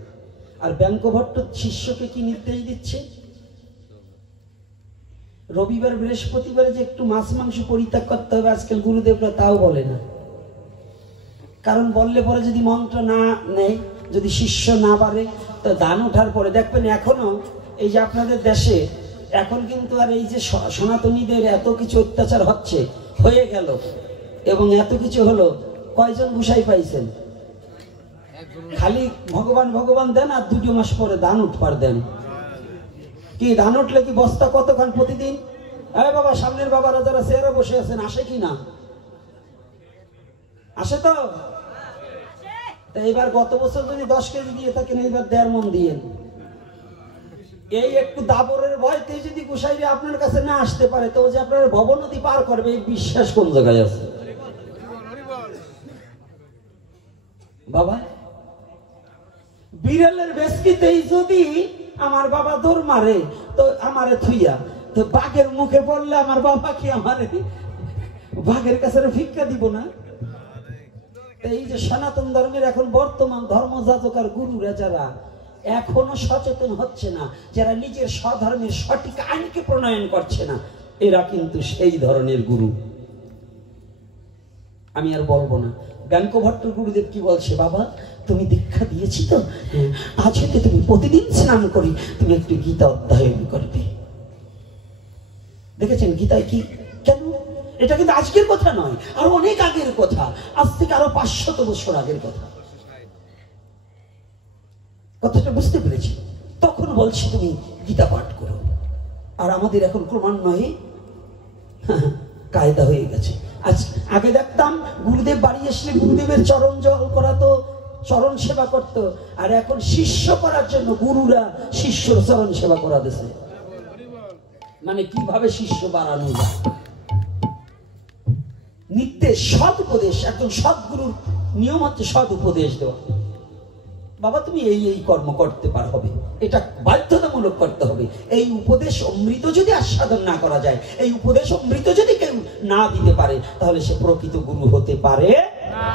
আর ব্যাঙ্ক ভট্ট শিষ্যকে কি নির্দেশ দিচ্ছে? রবিবার বৃহস্পতিবারে যে একটু মাছ মাংস পরিত্যাগ করতে হবে, আজকাল গুরুদেবরা তাও বলে না। কারণ বললে পরে যদি মন্ত্র না নেয়, যদি শিষ্য না পারে, তো দান ওঠার পরে দেখবেন এখনো এই যে আপনাদের দেশে এখন কিন্তু আর এই যে সনাতনীদের এত কিছু অত্যাচার হচ্ছে, হয়ে গেল এবং এত কিছু হলো, কয়জন গোসাই পাইছেন? খালি ভগবান ভগবান দেন, আর 2 মাস পরে দান উঠবার দেন। কি দান উঠলে কি বস্তা কতক্ষণ প্রতিদিন? আরে বাবা, সামনের বাবারা যারা চেয়ারে বসে আছেন, আসে কি না? আসে তো? এবার গত বছর যদি 10 কেজি দিয়ে থাকেন, এবার 1.5 মণ দিয়ে। এই একটু দাবরের ভয়তে যদি গোসাইরে আপনার কাছে না আসতে পারে, তো যে আপনার ভব নদী পার করবে, এই বিশ্বাস কোন জায়গায় আছে? বাবা বিড়ালের বেশকিতেই যদি আমার বাবা দৌড় মারে, তো আমারে থুইয়া তো বাঘের মুখে পড়লে আমার বাবা কি আমারে বাঘের কাছে ভিক্ষা দিব না? এই যে সনাতন ধর্মের এখন বর্তমান ধর্মযাজক আর গুরুরা যারা এখনো সচেতন হচ্ছে না, যারা নিজের স্বধর্মের সঠিক আইনকে প্রণয়ন করছে না, এরা কিন্তু সেই ধরনের গুরু। আমি আর বলবো না। ব্যাঙ্ক ভট্টর গুরুদেব কি বলছে? বাবা তুমি দীক্ষা দিয়েছি তো, আজ হতে তুমি প্রতিদিন স্নান করি তুমি একটু গীতা অধ্যয়ন করবে। দেখেছেন গীতায় কি? কেন? এটা কিন্তু আজকের কথা নয়, আর অনেক আগের কথা, আজ থেকে আরো 500 বছর আগের কথা। কথাটা বুঝতে পেরেছি? তখন বলছি তুমি গীতা পাঠ করো। আর আমাদের এখন ক্রমান্বয়ে কায়দা হয়ে গেছে। আজ আগে দেখতাম গুরুদেব বাড়ি আসলে গুরুদেবের চরণ জল করাতো, চরণ সেবা করতো, আর এখন শিষ্য করার জন্য গুরুরা শিষ্যর চরণ সেবা করা দিয়েছে। মানে কিভাবে শিষ্য বাড়ানো যায়। নির্দেশ, সৎ উপদেশ, একজন সৎগুরুর নিয়ম হচ্ছে সৎ উপদেশ দেওয়া। বাবা তুমি এই এই কর্ম করতে পার হবে, এটা বাধ্যতামূলক করতে হবে। এই উপদেশ অমৃত যদি আস্বাদন না করা যায়, এই উপদেশ অমৃত যদি কেউ না দিতে পারে, তাহলে সে প্রকৃত গুরু হতে পারে না।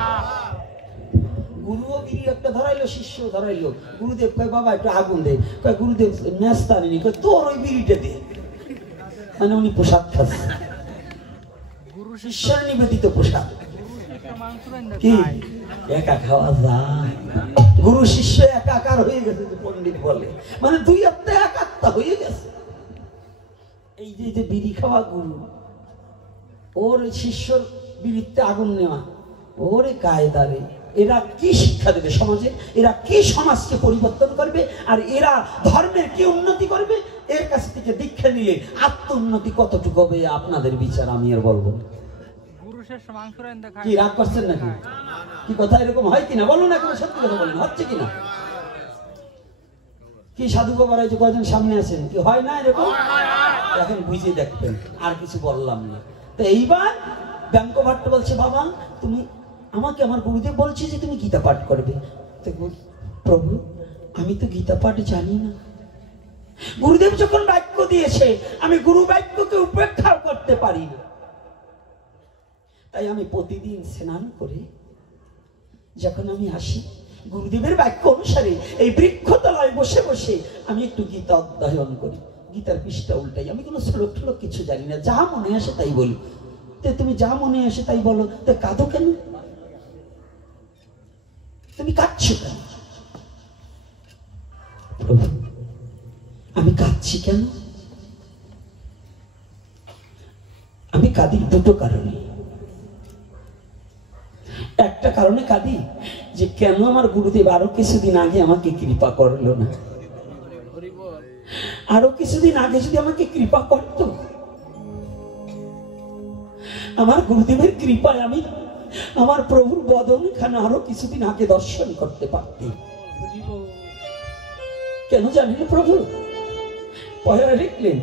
গুরুও বিড়ি একটা ধরাইলো, শিষ্য ধরাইলো, গুরুদেব কয় বাবা একটু আগুন দে, কয় গুরুদেব ন্যাস্তা নেই, কয় তোর ওই বিড়িটা দে। মানে উনি প্রসাদ খাচ্ছে, শিষ্যের নিবেদিত প্রসাদ। কি একা খাওয়া যায়? গুরু শিষ্য একাকার হয়ে গেছে, পণ্ডিত বলে। মানে 2 হপ্তাহ একা হত্যা হয়ে গেছে। এই যে বিড়ি খাওয়া গুরু, ওর শিষ্যর বিড়িতে আগুন নেওয়া, ওরে কায়দারে, এরা কি শিক্ষা দেবে সমাজে? এরা কি সমাজকে পরিবর্তন করবে? আর এরা ধর্মের কি উন্নতি করবে? এর কাছ থেকে দীক্ষা নিলে আত্ম উন্নতি কতটুকু হবে আপনাদের বিচার, আমি আর বলবো। কি রাগ করছেন নাকি? কি কথা এরকম হয় কিনা বলুন না, কেন সত্যি কথা বলুন, হচ্ছে কিনা? কি সাধু বাবার যে কয়জন সামনে আছেন, কি হয় না এরকম? এখন বুঝে দেখবেন, আর কিছু বললাম না। তো এইবার ব্যাঙ্ক ভট্ট বলছে, বাবা তুমি আমাকে, আমার গুরুদেব বলছে যে তুমি গীতা পাঠ করবে। তো প্রভু আমি তো গীতা পাঠ জানি না। গুরুদেব যখন বাক্য দিয়েছে, আমি গুরু বাক্যকে উপেক্ষা করতে পারি না। তাই আমি প্রতিদিন স্নান করে যখন আমি আসি, গুরুদেবের বাক্য অনুসারে এই বৃক্ষতলায় বসে বসে আমি একটু গীতা অধ্যয়ন করি। গীতার পৃষ্ঠা উল্টাই, আমি কোনো শ্লোক ঠলোক কিছু জানি না, যা মনে আসে তাই বলি। তো তুমি যা মনে আসে তাই বলো, তো কাঁদো কেন? তুমি কাঁদছো কেন? প্রভু আমি কাঁদছি কেন? আমি কাঁদি দুটো কারণে। একটা কারণে কাঁদি যে কেন আমার গুরুদেব আরো কিছুদিন আগে আমাকে কৃপা করলো না। আরো কিছুদিন আগে যদি আমাকে কৃপা করত, আমার গুরুদেবের কৃপায় আমি আমার প্রভুর বদন খানা আরো কিছুদিন আগে দর্শন করতে পারতি। কেন জানেন প্রভু? পয়লা লিখলেন,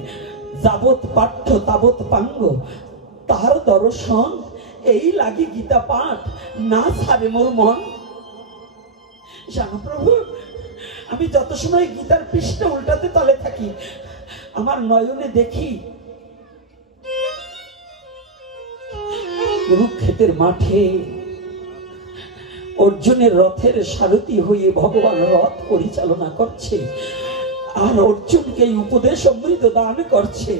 যাবৎ পাঠ্য তাবৎ পাঙ্গ, তার দর্শন এই লাগি গীতা পাঠ, না ছাড়ে মোর মন। জানো প্রভু, আমি যত সময় গীতার পৃষ্ঠা উল্টাতে তলে থাকি, আমার নয়নে দেখি কুরুক্ষেত্রের মাঠে অর্জুনের রথের সারথি হয়ে ভগবান রথ পরিচালনা করছে, আর অর্জুনকে উপদেশ অমৃত দান করছে।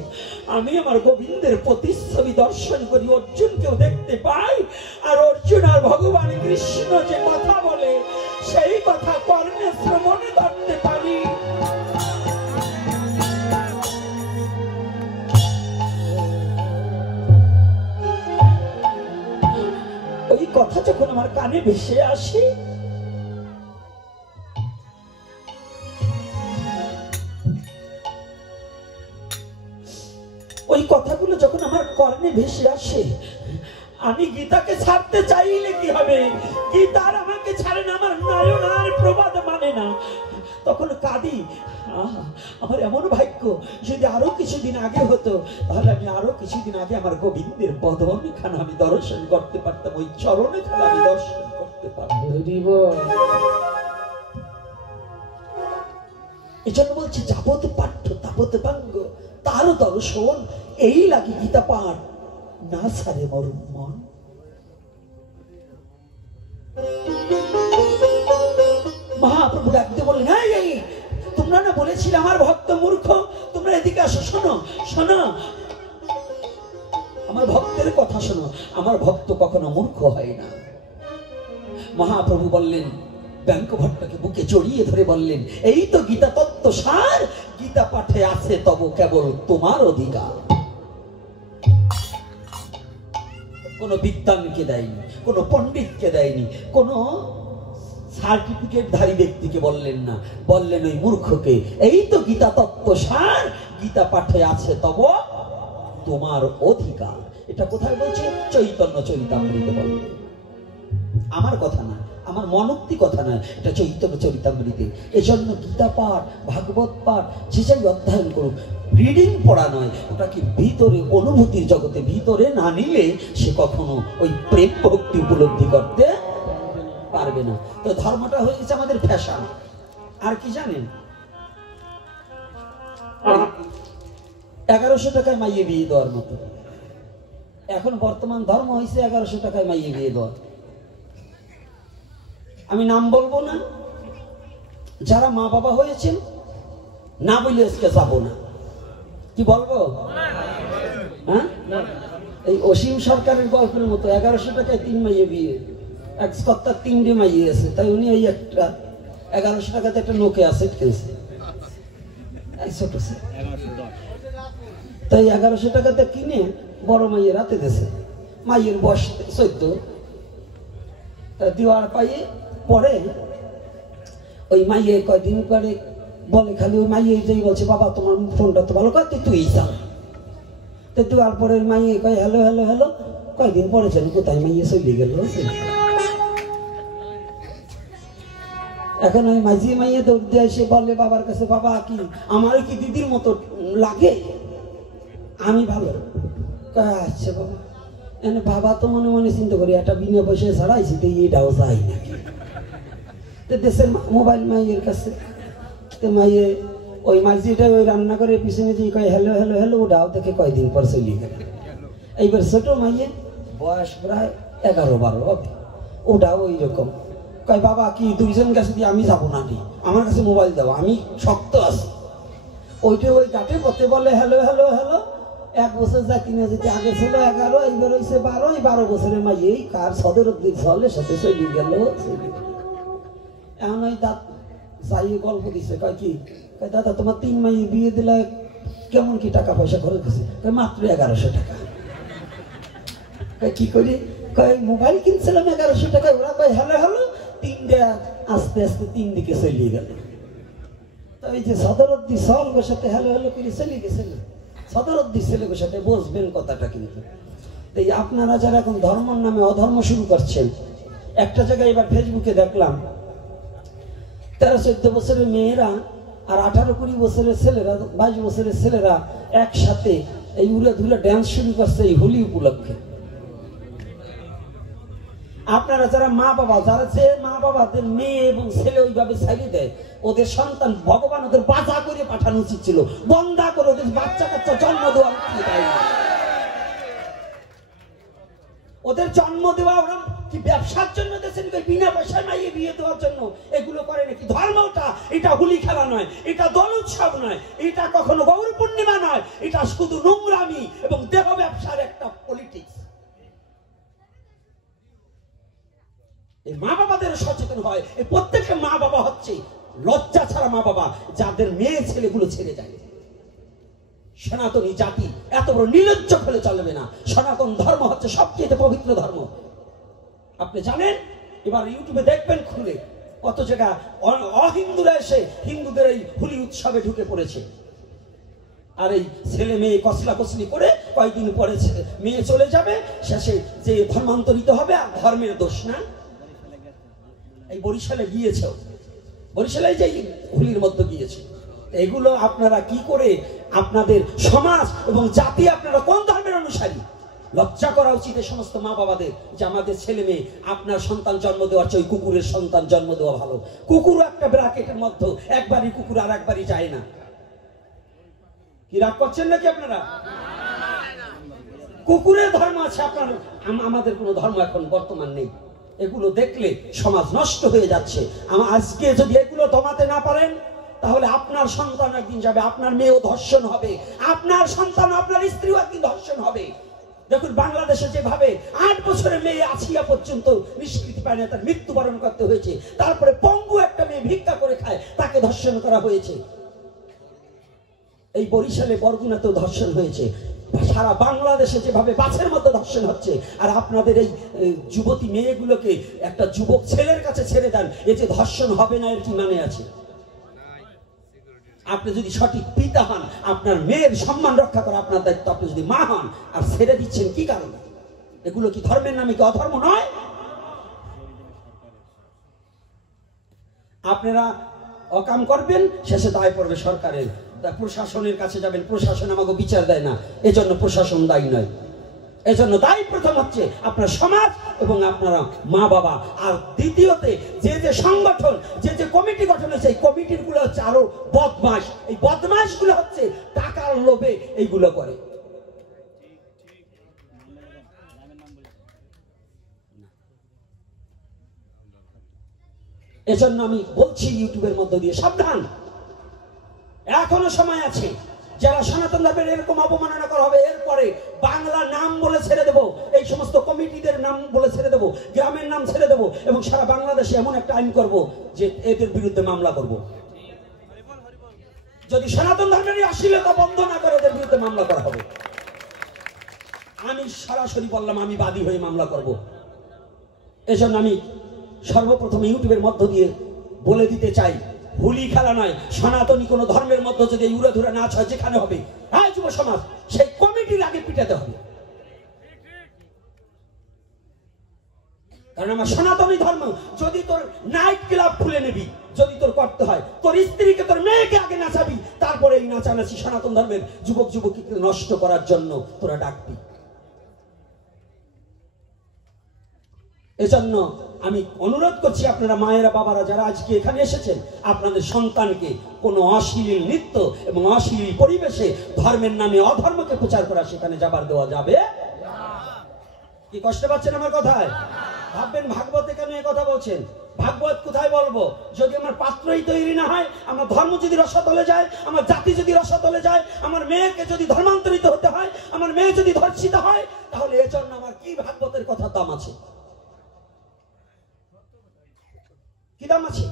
আমি আমার গোবিন্দের প্রতিচ্ছবি দর্শন করি, অর্জুনকেও দেখতে পাই, আর অর্জুন আর ভগবান কৃষ্ণ যে কথা বলে সেই কথা কর্ণে শ্রবণে করতে পারি। ওই কথা যখন আমার কানে ভেসে আসে, ওই কথাগুলো যখন আমার কর্ণে ভেসে আসে, আমি গীতাকে ছাড়তে চাইলে কি হবে? গীতার আমাকে ছাড়ে না, আমার নয়ন আর প্রবাদ মানে না। তখন কাঁদি, আমার এমন ভাগ্য, যদি আরো কিছুদিন আগে হতো, তাহলে আমি আরো কিছুদিন আগে আমার গোবিন্দের বদন খানা আমি দর্শন করতে পারতাম, ওই চরণে খানা আমি দর্শন করতে পারতাম। এই জন্য বলছি, যাবৎ পাঠ্য তাবৎ পাঙ্গ, তার দর্শন এই লাগে গীতা পাঠ, না ছাড়ে মোর মন। মহাপ্রভু ডাকতে বললেন, এই তোমরা না বলেছিলে আমার ভক্ত মূর্খ, তোমরা এদিকে আসো, শোনো শোনো, আমার ভক্তের কথা শোনো। আমার ভক্ত কখনো মূর্খ হয় না। মহাপ্রভু বললেন, ব্যাঙ্ক ভট্টকে বুকে জড়িয়ে ধরে বললেন, এই তো গীতা তত্ত্ব সার, গীতা পাঠে আছে তব কেবল তোমার অধিকার। কোন বিদ্বানকে দেয়নি, কোন পণ্ডিতকে দেয়নি, কোন সার্টিফিকেটধারী ব্যক্তিকে বললেন না, বললেন ওই মূর্খকে, এই তো গীতা তত্ত্ব সার, গীতা পাঠে আছে তব তোমার অধিকার। এটা কোথায় বলছে? চৈতন্য চরিতামৃতে বলবে। আমার কথা না, আমার মনোক্তি কথা নয়, এটা চৈতন্য চরিতামৃতে। এজন্য গীতা পাঠ, ভাগবত পাঠ যে যাই অধ্যয়ন করুক, রিডিং পড়া নয়, ওটাকে ভিতরে অনুভূতির জগতে ভিতরে না নিলে সে কখনো ওই প্রেম ভক্তি উপলব্ধি করতে পারবে না। তো ধর্মটা হয়ে গেছে আমাদের ফ্যাশন। আর কি জানেন? 1100 টাকায় মাইয়ে বিয়ে দেওয়ার মতো এখন বর্তমান ধর্ম হয়েছে। 1100 টাকায় মাইয়ে বিয়ে দেওয়া। আমি নাম বলবো না, যারা মা বাবা হয়েছেন না বলে আজকে যাবো না। কি বলবো? হ্যাঁ, এই অসীম সরকারের গল্পের মতো 1100 টাকায় 3 মাইয়ে বিয়ে, এক কর্তার 3টে মাইয়ে আছে, তাই উনি ওই একটা 1100 টাকাতে একটা নোকিয়া সেট কিনছে। এই ছোট ছেলে তাই 1100 টাকাতে কিনে বড় মাইয়ের রাতে দিয়েছে। মাইয়ের বয়স 14, দেওয়ার পাইয়ে পরে ওই মাইয়ে কয়দিন পরে বলে খালি ওই মাইয়ে যেই বলছে বাবা তোমার ফোনটা তো ভালো কয় তুই চাল। তো দেওয়ার পরে মাইয়ে কয় হ্যালো হ্যালো হ্যালো, কয়দিন পরে যেন কোথায় মাইয়ে চলে গেল। এখন ওই মাঝি মাইয়ে দৌড় দিয়ে এসে বলে বাবার কাছে, বাবা কি আমার কি দিদির মতো লাগে? আমি ভালো। আচ্ছা বাবা, এনে বাবা তো মনে মনে চিন্তা করি একটা বিনা পয়সায় ছাড়াইছি তো এটাও চাই নাকি। তো দেশের মোবাইল মাইয়ের কাছে, তো মাইয়ে ওই মাঝিটা ওই রান্না করে পিছনে দিয়ে কয় হ্যালো হ্যালো হ্যালো, ওটাও থেকে কয়দিন পর চলে গেল। এইবার ছোট মাইয়ে বয়স প্রায় 11-12 হবে, ওটাও ওই রকম কয় বাবা কি দুইজন কাছে দিয়ে আমি যাবো না, আমার কাছে মোবাইল দাও, আমি শক্ত আছি। ওইটা ওই গাটে পথে বলে হ্যালো হ্যালো হ্যালো। 1 বছর যা কিনে যেতে আগে ছিল 11, এইবার হয়েছে 12। এই 12 বছরের মাইয়ে এই কার সদরদ্দির ছলের সাথে চলে গেল। এখন ওই দাঁত যাই গল্প দিছে, কয় কি কয় দাদা তোমার 3 মাইয়ে বিয়ে দিলে কেমন কি টাকা পয়সা খরচ গেছে? মাত্র 1100 টাকা। কি করি? কয় মোবাইল কিনছিলাম 1100 টাকা। ওরা কয় হ্যালো হ্যালো, 3টা আস্তে আস্তে 3 দিকে চলিয়ে গেল। তো এই যে সদরদ্দি সলগোর সাথে হ্যালো হ্যালো করে চলে গেছে না, সদরদ্দি ছেলেগোর সাথে বসবেন কথাটা। কিন্তু এই আপনারা যারা এখন ধর্মের নামে অধর্ম শুরু করছেন, একটা জায়গায় এবার ফেসবুকে দেখলাম 13-14 বছরের মেয়েরা আর 18-20 বছরের ছেলেরা, 22 বছরের ছেলেরা একসাথে এই উড়ে ধুলে ড্যান্স শুরু করছে এই হোলি উপলক্ষে। আপনারা যারা মা বাবা, যারা যে মা বাবাদের মেয়ে এবং ছেলে ওইভাবে ছাড়িয়ে দেয়, ওদের সন্তান ভগবান ওদের বাধা করে পাঠানো উচিত ছিল, বন্ধা করে ওদের বাচ্চা কাচ্চা জন্ম দেওয়া উচিত হয়নি। ওদের জন্ম দেওয়া ওরা কি ব্যবসার জন্য দেশেন, বিনা পয়সায় মাইয়ে বিয়ে দেওয়ার জন্য এগুলো করে নাকি? ধর্মটা এটা হোলি খেলা নয়, এটা দোল উৎসব নয়, এটা কখনো গৌর পূর্ণিমা নয়, এটা শুধু নোংরামি এবং দেহ ব্যবসার একটা পলিটিক্স। এই মা বাবাদের সচেতন হয়। এই প্রত্যেকটা মা বাবা হচ্ছে লজ্জা ছাড়া মা বাবা, যাদের মেয়ে ছেলেগুলো ছেড়ে যায়। সনাতনী জাতি এত বড় নির্লজ্জ ফেলে চলবে না। সনাতন ধর্ম হচ্ছে সবচেয়ে পবিত্র ধর্ম। আপনি জানেন, এবার ইউটিউবে দেখবেন খুলে কত জায়গা অহিন্দুরা এসে হিন্দুদের এই হোলি উৎসবে ঢুকে পড়েছে। আর এই ছেলে মেয়ে কসলা কসলি করে কয়েকদিন পরে মেয়ে চলে যাবে, শেষে যে ধর্মান্তরিত হবে। আর ধর্মের দোষ না। এই বরিশালে গিয়েছে, বরিশালে যে হোলির মধ্যে গিয়েছে। এগুলো আপনারা কি করে আপনাদের সমাজ এবং জাতি, আপনারা কোন ধর্মের অনুসারী? লজ্জা করা উচিত এই সমস্ত মা বাবাদের যে আমাদের ছেলে মেয়ে, আপনার সন্তান জন্ম দেওয়ার চেয়ে কুকুরের সন্তান জন্ম দেওয়া ভালো। কুকুরও একটা ব্র্যাকেটের মধ্যে, একবারই কুকুর আর একবারই যায় না। কি রাগ করছেন নাকি আপনারা? কুকুরের ধর্ম আছে, আপনার আমাদের কোনো ধর্ম এখন বর্তমান নেই। এগুলো দেখলে সমাজ নষ্ট হয়ে যাচ্ছে। আজকে যদি এগুলো দমাতে না পারেন, তাহলে আপনার সন্তান একদিন যাবে, আপনার মেয়েও ধর্ষণ হবে, আপনার সন্তান আপনার স্ত্রীও একদিন ধর্ষণ হবে। দেখুন বাংলাদেশে যেভাবে 8 বছরের মেয়ে আসিয়া পর্যন্ত নিষ্কৃতি পায় না, তার মৃত্যুবরণ করতে হয়েছে। তারপরে পঙ্গু একটা মেয়ে ভিক্ষা করে খায়, তাকে ধর্ষণ করা হয়েছে। এই বরিশালে বরগুনাতেও ধর্ষণ হয়েছে। সারা বাংলাদেশে যেভাবে বাছের মতো ধর্ষণ হচ্ছে, আর আপনাদের এই যুবতী মেয়েগুলোকে একটা যুবক ছেলের কাছে ছেড়ে দেন, এই যে ধর্ষণ হবে না এর কি মানে আছে? আপনি যদি সঠিক পিতা হন, আপনার মেয়ের সম্মান রক্ষা করা আপনার দায়িত্ব। আপনি যদি মা হন আর ছেড়ে দিচ্ছেন কি কারণে? এগুলো কি ধর্মের নামে কি অধর্ম নয়? আপনারা অকাম করবেন, শেষে দায় পড়বে সরকারের, প্রশাসনের কাছে যাবেন, প্রশাসন আমাকে বিচার দেয় না, এজন্য প্রশাসন দায়ী নয়। এজন্য দায়ী প্রথম হচ্ছে আপনার সমাজ এবং আপনারা মা বাবা। আর দ্বিতীয়তে যে যে সংগঠন, যে যে কমিটি গঠন হয়েছে, এই কমিটির গুলো হচ্ছে আরো বদমাশ। এই বদমাশ গুলো হচ্ছে টাকার লোভে এইগুলো করে। এজন্য আমি বলছি ইউটিউবের মধ্য দিয়ে, সাবধান, এখনো সময় আছে। যারা সনাতন ধর্মের এরকম অবমাননা করা হবে, এরপরে বাংলা নাম বলে ছেড়ে দেবো, এই সমস্ত কমিটিদের নাম বলে ছেড়ে দেবো, গ্রামের নাম ছেড়ে দেবো, এবং সারা বাংলাদেশে এমন একটা আইন করব যে এদের বিরুদ্ধে মামলা করব। যদি সনাতন ধর্মের অশ্লীলতা বন্ধ না করে ওদের বিরুদ্ধে মামলা করা হবে। আমি সরাসরি বললাম আমি বাদী হয়ে মামলা করব। এজন্য আমি সর্বপ্রথম ইউটিউবের মধ্য দিয়ে বলে দিতে চাই, হুলি খেলা নয়, সনাতনী কোনো ধর্মের মধ্যে যদি উড়ে ধরে নাচ হয় যেখানে হবে, হ্যাঁ যুব সমাজ সেই কমিটির আগে পিটাতে হবে। কারণ আমার সনাতনী ধর্ম, যদি তোর নাইট ক্লাব খুলে নিবি, যদি তোর করতে হয়, তোর স্ত্রীকে তোর মেয়েকে আগে নাচাবি, তারপরে এই নাচানাচি সনাতন ধর্মের যুবক যুবতীকে নষ্ট করার জন্য তোরা ডাকবি। এজন্য আমি অনুরোধ করছি আপনারা মায়েরা বাবারা যারা আজকে এখানে এসেছেন, আপনাদের সন্তানকে কোনো অশ্লীল নৃত্য এবং অশ্লীল পরিবেশে ধর্মের নামে অধর্মকে প্রচার করা সেখানে যাবার দেওয়া যাবে। কি কষ্ট পাচ্ছেন আমার কথায়? ভাববেন ভাগবতে কেন এ কথা বলছেন? ভাগবত কোথায় বলবো? যদি আমার পাত্রই তৈরি না হয়, আমার ধর্ম যদি রসাতলে যায়, আমার জাতি যদি রসাতলে যায়, আমার মেয়েকে যদি ধর্মান্তরিত হতে হয়, আমার মেয়ে যদি ধর্ষিত হয়, তাহলে এজন্য আমার কি ভাগবতের কথা দাম আছে? কি দাম আছে?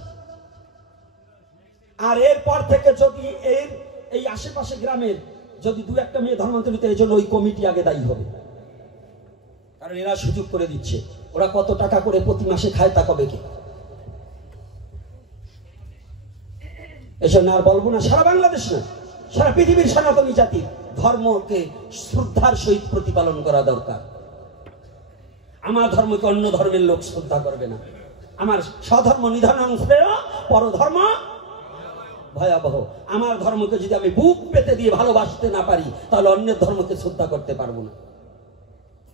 আর এরপর থেকে যদি এই আশেপাশে গ্রামের যদি দু একটা মেয়ে ধর্মান্তরিত, এই জন্য ওই কমিটি আগে দায়ী হবে। কারণ এরা সুযোগ করে দিচ্ছে। ওরা কত টাকা করে প্রতি মাসে খায় তা কবে কে? এসব আর বলবো না। সারা বাংলাদেশ না, সারা পৃথিবীর সনাতনী জাতির ধর্মকে শ্রদ্ধার সহিত প্রতিপালন করা দরকার। আমার ধর্মকে অন্য ধর্মের লোক শ্রদ্ধা করবে না। আমার স্বধর্ম নিধনং শ্রেয় পরধর্ম ভয়াবহ। আমার ধর্মকে যদি আমি বুক পেতে দিয়ে ভালোবাসতে না পারি, তাহলে অন্যের ধর্মকে শ্রদ্ধা করতে পারবো না।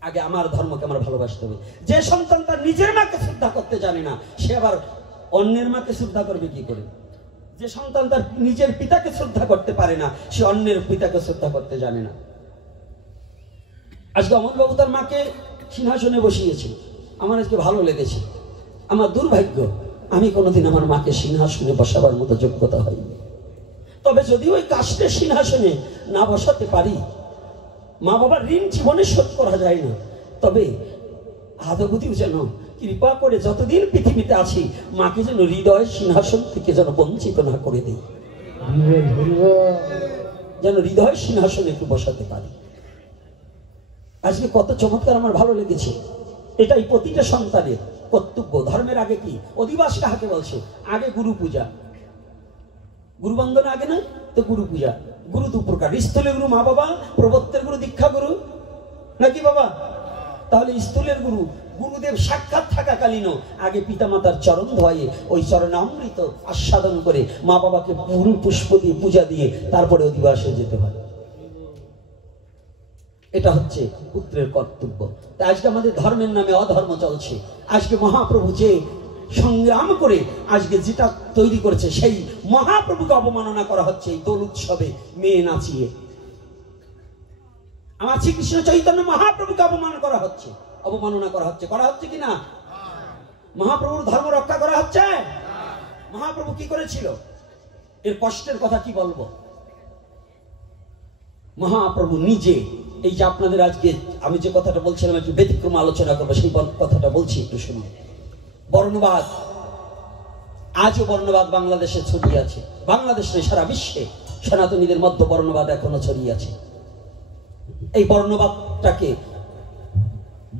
আগে আমার ধর্মকে আমার ভালোবাসতে হবে। যে সন্তান তার নিজের মাকে শ্রদ্ধা করতে জানে না, সে আবার অন্যের মাকে শ্রদ্ধা করবে কি করে? যে সন্তান তার নিজের পিতাকে শ্রদ্ধা করতে পারে না, সে অন্যের পিতাকে শ্রদ্ধা করতে জানে না। আজকে অমরবাবু তার মাকে সিংহাসনে বসিয়েছে, আমার আজকে ভালো লেগেছে। আমার দুর্ভাগ্য, আমি কোনোদিন আমার মাকে সিংহাসনে বসাবার মতো যোগ্যতা হয়নি। তবে যদি ওই কাষ্টের সিংহাসনে না বসাতে পারি, মা বাবার ঋণ জীবনে শোধ করা যায় না, তবে আদবুদিও যেন কৃপা করে যতদিন পৃথিবীতে আছি, মাকে যেন হৃদয় সিংহাসন থেকে যেন বঞ্চিত না করে দেই, যেন হৃদয় সিংহাসনে একটু বসাতে পারি। আজকে কত চমৎকার, আমার ভালো লেগেছে। এটাই প্রতিটা সন্তানের কর্তব্য। ধর্মের আগে কি অধিবাস কাহাকে বলছে? আগে গুরু পূজা, গুরু বন্দনা আগে না তো গুরু পূজা। গুরু দু প্রকার, স্থূলের গুরু মা বাবা, প্রবর্তের গুরু দীক্ষা গুরু, নাকি বাবা? তাহলে স্থূলের গুরু গুরুদেব সাক্ষাৎ থাকাকালীনও আগে পিতামাতার চরণ ধোয়ে ওই চরণামৃত আস্বাদন করে মা বাবাকে ফুল পুষ্প দিয়ে পূজা দিয়ে তারপরে অধিবাসে যেতে হয়। এটা হচ্ছে পুত্রের কর্তব্য। তাই আজকে আমাদের ধর্মের নামে অধর্ম চলছে। আজকে মহাপ্রভু যে সংগ্রাম করে আজকে যেটা তৈরি করেছে, সেই মহাপ্রভুকে অবমাননা করা হচ্ছে এই দোল উৎসবে মেয়ে নাচিয়ে। আমার শ্রীকৃষ্ণ চৈতন্য মহাপ্রভুকে অবমান করা হচ্ছে, অবমাননা করা হচ্ছে। করা হচ্ছে কি না? মহাপ্রভুর ধর্ম রক্ষা করা হচ্ছে? মহাপ্রভু কি করেছিল? এর কষ্টের কথা কি বলবো? মহাপ্রভু নিজে, এই যে আপনাদের আজকে আমি যে কথাটা বলছিলাম একটু ব্যতিক্রম আলোচনা করবো, সেই কথাটা বলছি, একটু শুনুন। বর্ণবাদ, আজও বর্ণবাদ বাংলাদেশে ছড়িয়ে আছে। বাংলাদেশ নয়, সারা বিশ্বে সনাতনীদের মধ্যে বর্ণবাদ এখনো ছড়িয়ে আছে। এই বর্ণবাদটাকে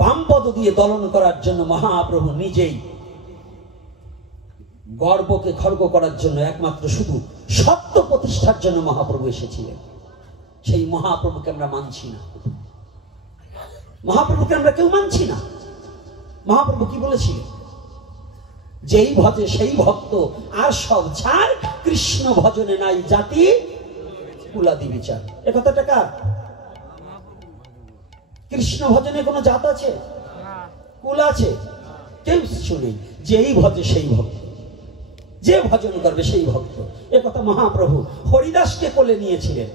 বামপদ দিয়ে দলন করার জন্য মহাপ্রভু নিজেই গর্বকে খর্ব করার জন্য, একমাত্র শুধু সত্য প্রতিষ্ঠার জন্য মহাপ্রভু এসেছিলেন। সেই মহাপ্রভুকে আমরা মানছি না, মহাপ্রভুকে আমরা কেউ মানছি না। মহাপ্রভু কি বলেছিলেন? যেই ভজে সেই ভক্ত, আর সব ছাড়, কৃষ্ণ ভজনে নাই জাতি কুলাদি বিচার। এ কথাটা কার? কৃষ্ণ ভজনে কোনো জাত আছে? কুল আছে? কেউ শুনে। যেই ভজে সেই ভক্ত, যে ভজন করবে সেই ভক্ত। এ কথা মহাপ্রভু হরিদাসকে কোলে নিয়েছিলেন।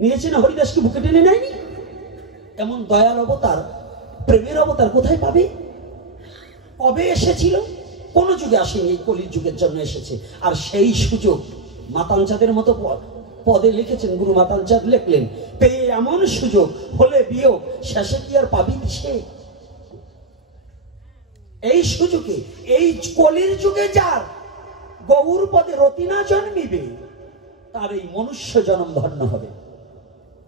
নিয়েছে না? হরিদাসকে বুকে টেনে নেয়নি? এমন দয়াল অবতার, প্রেমের অবতার কোথায় পাবে? কবে এসেছিল? কোন যুগে আসেনি, এই কলির যুগের জন্য এসেছে। আর সেই সুযোগ মাতাঞ্চাদের মতো পদে লিখেছেন, গুরু মাতাঞ্চাদ লিখলেন, পেয়ে এমন সুযোগ হলে বিয়োগ, শেষে কি আর পাবি সে? এই সুযোগে, এই কলির যুগে যার গৌর পদে রতি না জন্মিবে, তার এই মনুষ্য জন্ম ধন্য হবে,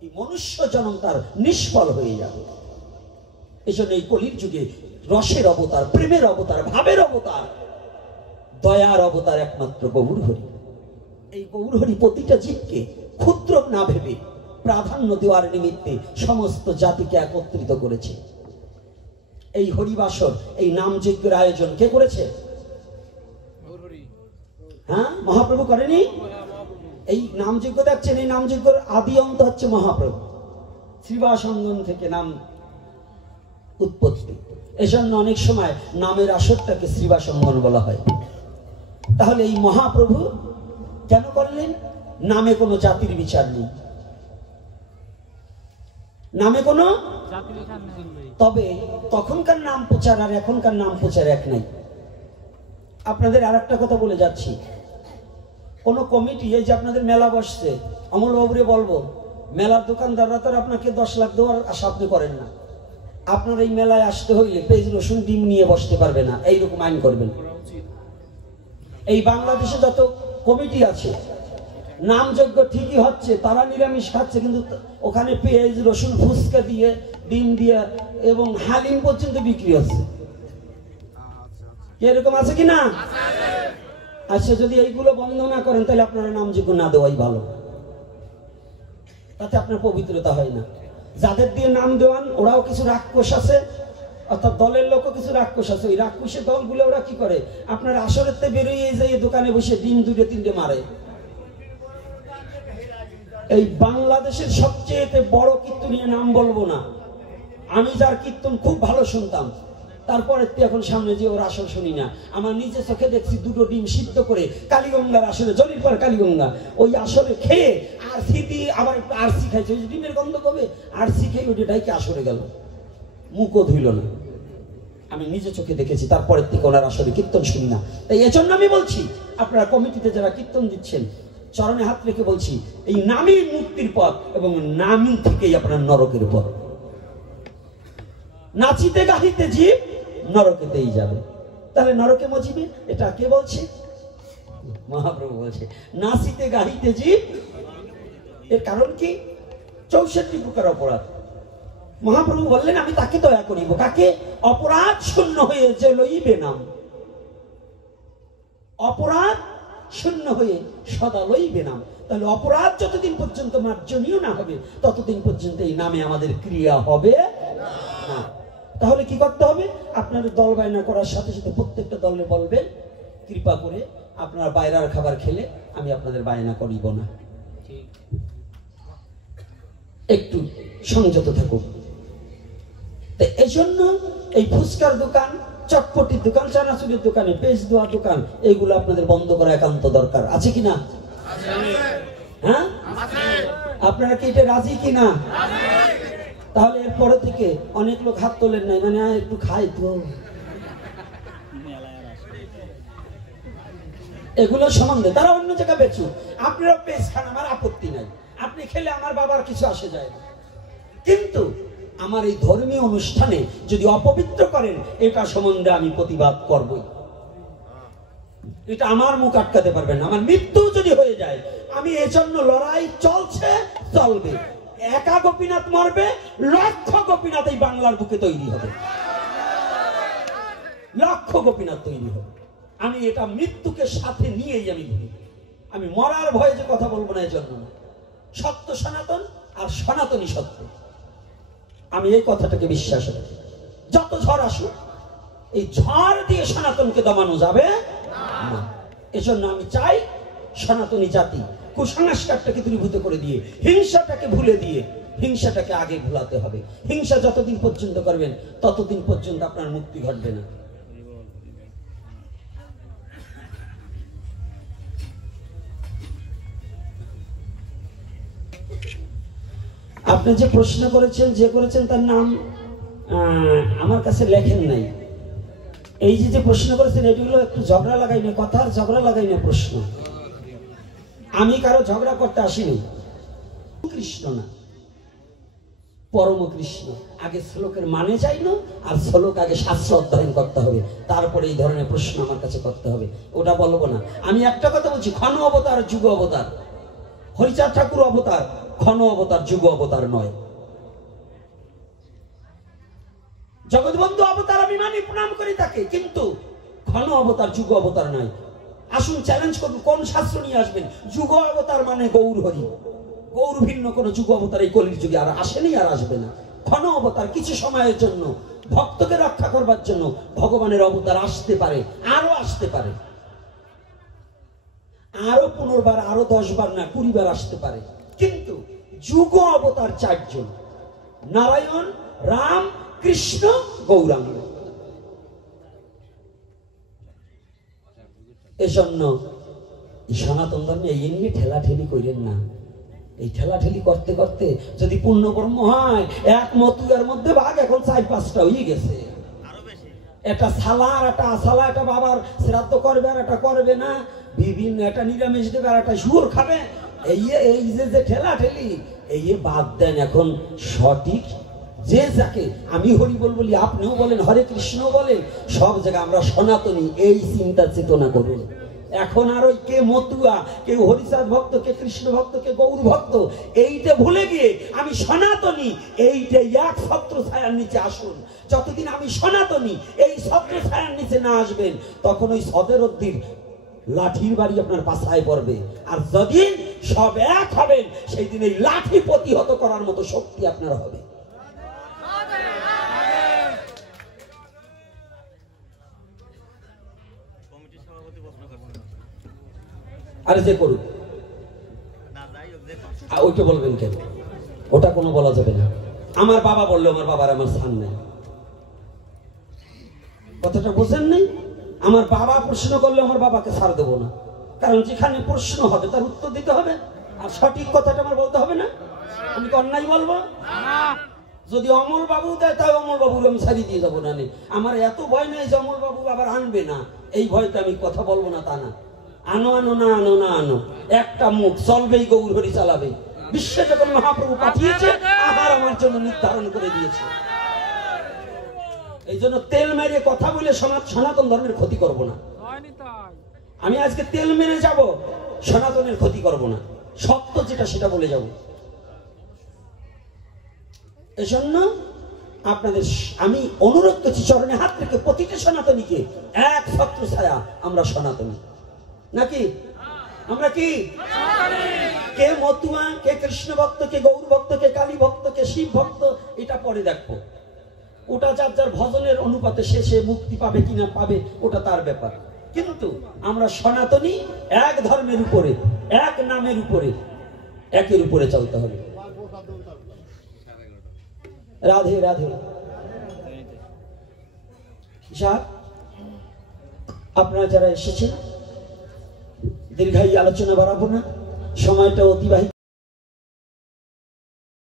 এই মনুষ্য জন্ম তার নিষ্ফল হয়ে যাবে। এজন্য এই কলির যুগে রসের অবতার, প্রেমের অবতার, ভাবের অবতার, দয়ার অবতার একমাত্র গৌরহরি। এই গৌরহরি প্রতিটা জীবকে ক্ষুদ্র না ভেবে প্রাধান্য দেওয়ার নিমিত্তে সমস্ত জাতিকে একত্রিত করেছে। এই হরিবাসর, এই নাম যজ্ঞের আয়োজন কে করেছে? হ্যাঁ, মহাপ্রভু করেনি? এই নাম যজ্ঞ দেখছেন, এই নাম যজ্ঞের আদি অন্ত হচ্ছে মহাপ্রভু। শ্রীবাসঙ্গন থেকে নাম উৎপত্তি। এজন্য অনেক সময় নামের আসরটাকে শ্রীবাসঙ্গন বলা হয়। তাহলে এই মহাপ্রভু কেন করলেন? নামে কোনো জাতির বিচার নেই, নামে কোনো, তবে তখনকার নাম প্রচার আর এখনকার নাম প্রচার এক নাই। আপনাদের আর একটা কথা বলে যাচ্ছি, কোন কমিটি, এই যে আপনাদের মেলা বসছে, অমল বাবুরে বলবো, মেলার দোকানদাররা তো আপনাকে 10 লাখ দেওয়ার আশা আপনি করেন না। আপনার এই মেলায় আসতে হইলে পেঁয়াজ রসুন ডিম নিয়ে বসতে পারবে না, এইরকম আইন করবেন। এই বাংলাদেশে যত কমিটি আছে, নামযজ্ঞ ঠিকই হচ্ছে, তারা নিরামিষ খাচ্ছে, কিন্তু ওখানে পেঁয়াজ রসুন ফুচকা দিয়ে, ডিম দিয়ে এবং হালিম পর্যন্ত বিক্রি হচ্ছে। এরকম আছে কি না? আচ্ছা, যদি এইগুলো বন্ধ না করেন তাহলে আপনারা নামযজ্ঞ না দেওয়াই ভালো, তাতে আপনার পবিত্রতা হয় না। যাদের দিয়ে নাম দেওয়ান ওরাও কিছু রাক্ষস আছে, অর্থাৎ দলের লোকও কিছু রাক্ষস আছে। ওই রাক্ষসের দলগুলো ওরা কি করে, আপনার আসরের তে বেরোয় যায় দোকানে বসে ডিম 2-3টে মারে। এই বাংলাদেশের সবচেয়ে বড় কীর্তনীয় নাম বলবো না, আমি যার কীর্তন খুব ভালো শুনতাম, তারপরে এখন সামনে যে ওর আসর শুনি না। আমার নিজে চোখে দেখছি 2টো ডিম সিদ্ধ করে কালীগঙ্গার আসরে, জলির পর কালীগঙ্গা, ওই আসরে খেয়ে আরসি দিয়ে আবার একটু আরসি খাইছে, ওই ডিমের গন্ধ কবে আরসি খেয়ে ওইটাই কি আসরে গেল, মুখও ধুইল না। আমি নিজে চোখে দেখেছি, তারপরের থেকে ওনার আসরে কীর্তন শুনি না। তাই এজন্য আমি বলছি, আপনারা কমিটিতে যারা কীর্তন দিচ্ছেন, চরণে হাত রেখে বলছি, এই নামই মুক্তির পথ এবং নামই থেকেই আপনার নরকের পথ। নাচিতে গাহিতে জীব নরকেতেই যাবে। তাহলে নরকে মজিবে, এটা কে বলছে? মহাপ্রভু বলছে, নাচিতে গাহিতে জীব। এর কারণ কি? 64 প্রকার অপরাধ। মহাপ্রভু বললেন, আমি তাকে দয়া করিব, কাকে? অপরাধ শূন্য হয়ে যে লইবে নাম, অপরাধ শূন্য হয়ে সদা লইবে নাম। তাহলে অপরাধ যতদিন পর্যন্ত মার্জনীয় না হবে ততদিন পর্যন্ত এই নামে আমাদের ক্রিয়া হবে না। তাহলে কি করতে হবে? আপনাদের দল বায়না করার সাথে সাথে প্রত্যেকটা দলে বলবেন, কৃপা করে আপনারা বাইরের খাবার খেলে আমি আপনাদের বায়না করিব না, একটু সংযত থাকুক। এই জন্য এই ফুচকার দোকান, চটপটির দোকান, চানাচুরের দোকানে, পেঁয়াজ দেওয়া দোকান, এইগুলো আপনাদের বন্ধ করা একান্ত দরকার। আছে কিনা? হ্যাঁ, আপনারা কি এটা রাজি কিনা? তাহলে এরপরে থেকে অনেক লোক হাত তোলেন নাই, মানে একটু খাই তো, এগুলো সম্বন্ধে তারা অন্য জায়গায় বেচু, আপনারা পেঁয়াজ খান, আমার আপত্তি নাই, আপনি খেলে আমার বাবার কিছু আসে যায় না। কিন্তু আমার এই ধর্মীয় অনুষ্ঠানে যদি অপবিত্র করেন, এটা সম্বন্ধে আমি প্রতিবাদ করবই। এটা আমার মুখ আটকাতে পারবেন না। আমার মৃত্যু যদি হয়ে যায়, আমি এজন্য লড়াই চলছে, চলবে। একা গোপীনাথ মরবে, লক্ষ গোপীনাথ এই বাংলার বুকে তৈরি হবে, লক্ষ গোপীনাথ তৈরি হবে। আমি এটা মৃত্যুকে সাথে নিয়েই আমি ঘুরি। আমি মরার ভয়ে যে কথা বলবো না, এজন্য না। সত্য সনাতন আর সনাতনী সত্য, আমি এই কথাটাকে বিশ্বাস রাখি। যত ঝড় আসুক, এই ঝড় দিয়ে সনাতনকে দমানো যাবে না। এজন্য আমি চাই সনাতনী জাতি কুসংস্কারটাকে দূরীভূত করে দিয়ে, হিংসাটাকে ভুলে দিয়ে, হিংসাটাকে আগে ভুলাতে হবে। হিংসা যতদিন পর্যন্ত করবেন ততদিন পর্যন্ত আপনার মুক্তি ঘটবে না। আপনি যে প্রশ্ন করেছেন, যে করেছেন তার নাম আমার কাছে লেখেন নাই। এই যে প্রশ্ন করেছেন, এগুলো একটু ঝগড়া লাগাই না, কথার ঝগড়া লাগাই না প্রশ্ন। আমি কারো ঝগড়া করতে আসিনি। কৃষ্ণ না, পরম কৃষ্ণ। আগে শ্লোকের মানে চাই না, আর শ্লোক আগে শাস্ত্র অধ্যয়ন করতে হবে, তারপরে এই ধরনের প্রশ্ন আমার কাছে করতে হবে। ওটা বলবো না। আমি একটা কথা বলছি, ক্ষণ অবতার, যুগ অবতার। হরিচাঁদ ঠাকুর অবতার, ঘন অবতার, যুগ অবতার নয়। জগৎবন্ধু অবতার আমি মানি, প্রণাম করি তাকে, কিন্তু ঘন অবতার, যুগ অবতার নয়। আসুন চ্যালেঞ্জ করুন, কোন শাস্ত্র নিয়ে আসবেন? যুগ অবতার মানে গৌর হরি, গৌর ভিন্ন কোন যুগ অবতার এই কলির যুগে আর আসেনি, আর আসবে না। ঘন অবতার কিছু সময়ের জন্য, ভক্তকে রক্ষা করবার জন্য ভগবানের অবতার আসতে পারে, আরো আসতে পারে, আরো 15 বার, আরো 10 বার না 20 বার আসতে পারে। কিন্তু যুগ অবতার 4 জন, নারায়ণ, রাম, কৃষ্ণ, গৌরাঙ্গ। এজন্য সনাতন ধর্মে এই নিয়ে ঠেলাঠেলি করেন না। এই ঠেলাঠেলি করতে করতে যদি পুণ্যকর্ম হয়, এক মতুয়ার মধ্যে ভাগ এখন 4-5টা হয়ে গেছে। এটা সালা আর একটা আসালা, এটা বাবার শ্রাদ্ধ করবে আর এটা করবে না, বিভিন্ন একটা নিরামিষ দেবে আর একটা শুয়োর খাবে। এই যে ঠেলাঠেলি, এই বাদ দেন। এখন সঠিক যে যাকে আমি হরি বলি, আপনিও বলেন, হরে কৃষ্ণ বলেন, সব জায়গায় আমরা সনাতনী, এই চিন্তা চেতনা করুন। এখন আর ওই কে মতুয়া, কেউ হরিচাঁদ ভক্ত, কে কৃষ্ণ ভক্ত, কে গৌর ভক্ত, এইটা ভুলে গিয়ে আমি সনাতনী, এইটা এক ছত্র ছায়ার নিচে আসুন। যতদিন আমি সনাতনী এই ছত্র ছায়ার নিচে না আসবেন, তখন ওই সদেরদ্দির লাঠির বাড়ি আপনার পাছায় পড়বে। আর যদিন সব এক হবেন, সেই দিন এই লাঠি প্রতিহত করার মতো শক্তি আপনার হবে। আরে যে করুক, ওইটা বলবেন কেন? ওটা কোনো বলা যাবে না। আমার বাবা বললে আমার বাবার আমার স্থান নেই, কথাটা বোঝেন নাই? আমার বাবা প্রশ্ন করলে আমার বাবাকে ছাড় দেবো না, কারণ যেখানে প্রশ্ন হবে তার উত্তর দিতে হবে, আর সঠিক কথাটা আমার বলতে হবে না। আমি কি অন্যায় বলবো? যদি অমল বাবু দেয়, তাই অমল বাবুর আমি ছাড়িয়ে দিয়ে যাবো না। আমার এত ভয় নাই যে অমল বাবু আবার আনবে না, এই ভয়তে আমি কথা বলবো না, তা না। আনো আনো না আনো না আনো, একটা মুখ, চলবেই গৌর হরি চালাবে। বিশ্বে যখন মহাপ্রভু পাঠিয়েছে, আবার আমার জন্য নির্ধারণ করে দিয়েছে। এই জন্য তেল মেরে কথা বলে সনাতন ধর্মের ক্ষতি করব না। আমি আজকে তেল মেরে যাব, সনাতনের ক্ষতি করব না, সত্য যেটা সেটা বলে যাব। এজন্য আপনাদের আমি অনুরোধ করছি, চরণে হাত রেখে প্রতিটা সনাতনীকে, এক ছত্র ছায়া আমরা সনাতনী নাকি? আমরা কি? কে মতুয়া, কে কৃষ্ণ ভক্ত, কে গৌর ভক্ত, কে কালী ভক্ত, কে শিব ভক্ত, এটা পরে দেখবো। ওটা যার যার ভজনের অনুপাতে সে মুক্তি পাবে কিনা পাবে, ওটা তার ব্যাপার। কিন্তু আমরা সনাতনী, এক ধর্মের উপরে, এক নামের উপরে, একের উপরে চলতে হবে। রাধে রাধে। আপনারা যারা এসেছেন, দীর্ঘায়ী আলোচনা বাড়াবো না, সময়টা অতিবাহিত